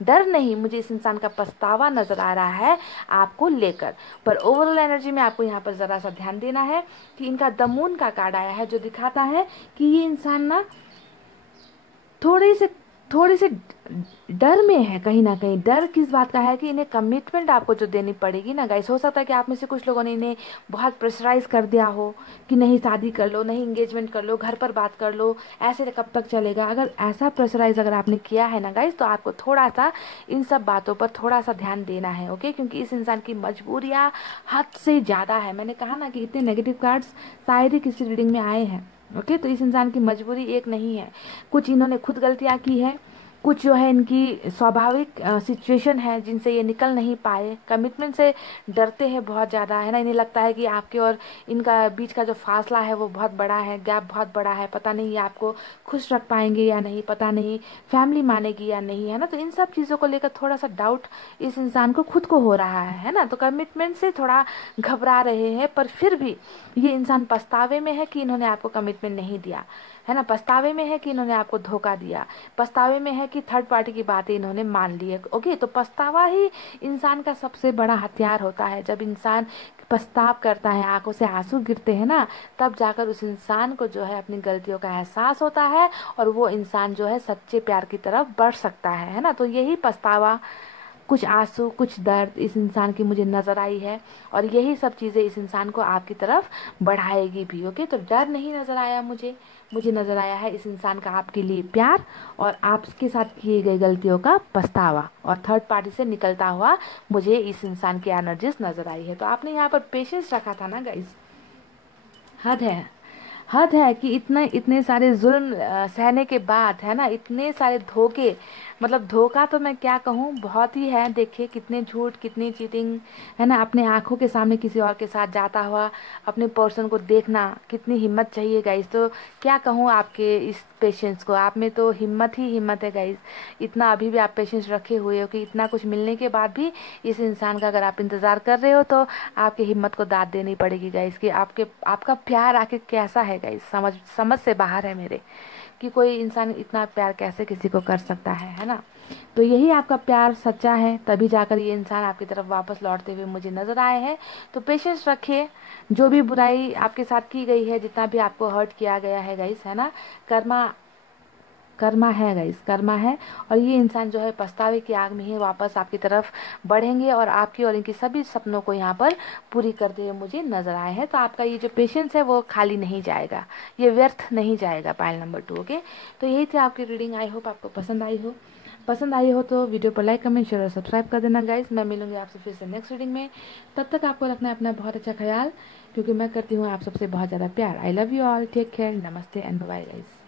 डर नहीं, मुझे इस इंसान का पछतावा नजर आ रहा है आपको लेकर। पर ओवरऑल एनर्जी में आपको यहाँ पर जरा सा ध्यान देना है कि इनका द मून का कार्ड आया है जो दिखाता है कि ये इंसान ना थोड़े से डर में है। कहीं ना कहीं डर किस बात का है कि इन्हें कमिटमेंट आपको जो देनी पड़ेगी ना गाइस, हो सकता है कि आप में से कुछ लोगों ने इन्हें बहुत प्रेशराइज कर दिया हो कि नहीं शादी कर लो, नहीं एंगेजमेंट कर लो, घर पर बात कर लो, ऐसे कब तक चलेगा। अगर ऐसा प्रेशराइज अगर आपने किया है ना गाइस, तो आपको थोड़ा सा इन सब बातों पर थोड़ा सा ध्यान देना है। ओके, क्योंकि इस इंसान की मजबूरियाँ हद से ज़्यादा है। मैंने कहा ना कि इतने नेगेटिव कार्ड्स शायद ही किसी रीडिंग में आए हैं। ओके, तो इस इंसान की मजबूरी एक नहीं है, कुछ इन्होंने खुद गलतियां की है, कुछ जो है इनकी स्वाभाविक सिचुएशन है जिनसे ये निकल नहीं पाए, कमिटमेंट से डरते हैं बहुत ज़्यादा, है ना। इन्हें लगता है कि आपके और इनका बीच का जो फासला है वो बहुत बड़ा है, गैप बहुत बड़ा है, पता नहीं ये आपको खुश रख पाएंगे या नहीं, पता नहीं फैमिली मानेगी या नहीं, है ना। तो इन सब चीज़ों को लेकर थोड़ा सा डाउट इस इंसान को खुद को हो रहा है ना। तो कमिटमेंट से थोड़ा घबरा रहे हैं, पर फिर भी ये इंसान पछतावे में है कि इन्होंने आपको कमिटमेंट नहीं दिया। है ना, पछतावे में है कि इन्होंने आपको धोखा दिया, पछतावे में है कि थर्ड पार्टी की बातें इन्होंने मान ली है। ओके, तो पछतावा ही इंसान का सबसे बड़ा हथियार होता है। जब इंसान पछताव करता है, आंखों से आंसू गिरते हैं ना, तब जाकर उस इंसान को जो है अपनी गलतियों का एहसास होता है और वो इंसान जो है सच्चे प्यार की तरफ बढ़ सकता है ना। तो यही पछतावा, कुछ आंसू, कुछ दर्द इस इंसान की मुझे नज़र आई है और यही सब चीज़ें इस इंसान को आपकी तरफ बढ़ाएगी भी। ओके, तो डर नहीं नज़र आया मुझे नज़र आया है इस इंसान का आपके लिए प्यार और आपके साथ किए गए गलतियों का पछतावा, और थर्ड पार्टी से निकलता हुआ मुझे इस इंसान की एनर्जीज नज़र आई है। तो आपने यहाँ पर पेशेंस रखा था ना गाइस, हद है, हद है कि इतने सारे जुल्म सहने के बाद, है ना, इतने सारे धोखे, मतलब धोखा तो मैं क्या कहूँ, बहुत ही है। देखिए कितने झूठ, कितनी चीटिंग, है ना, अपने आंखों के सामने किसी और के साथ जाता हुआ अपने पर्सन को देखना, कितनी हिम्मत चाहिए गाइस। तो क्या कहूँ आपके इस पेशेंस को, आप में तो हिम्मत ही हिम्मत है गाइस। इतना अभी भी आप पेशेंस रखे हुए हो कि इतना कुछ मिलने के बाद भी इस इंसान का अगर आप इंतज़ार कर रहे हो तो आपकी हिम्मत को दाद देनी पड़ेगी गाइस, कि आपका प्यार आखिर कैसा है गाइस, समझ से बाहर है मेरे, कि कोई इंसान इतना प्यार कैसे किसी को कर सकता है ना। तो यही आपका प्यार सच्चा है, तभी जाकर ये इंसान आपकी तरफ वापस लौटते हुए मुझे नज़र आए हैं। तो पेशेंस रखिए, जो भी बुराई आपके साथ की गई है, जितना भी आपको हर्ट किया गया है गाइस, है ना, कर्मा कर्मा है गाइस, कर्मा है। और ये इंसान जो है पछतावे की आग में ही वापस आपकी तरफ बढ़ेंगे और आपकी और इनकी सभी सपनों को यहाँ पर पूरी करते हुए मुझे नजर आए हैं। तो आपका ये जो पेशेंस है वो खाली नहीं जाएगा, ये व्यर्थ नहीं जाएगा। Pile number 2। ओके, तो यही थी आपकी रीडिंग। आई होप आपको पसंद आई हो तो वीडियो पर लाइक, कमेंट, शेयर और सब्सक्राइब कर देना गाइस। मैं मिलूंगी आपसे फिर से नेक्स्ट रीडिंग में। तब तक आपको रखना है अपना बहुत अच्छा ख्याल, क्योंकि मैं करती हूँ आप सबसे बहुत ज़्यादा प्यार। I love you all, take care, नमस्ते एंड बाय गाइस।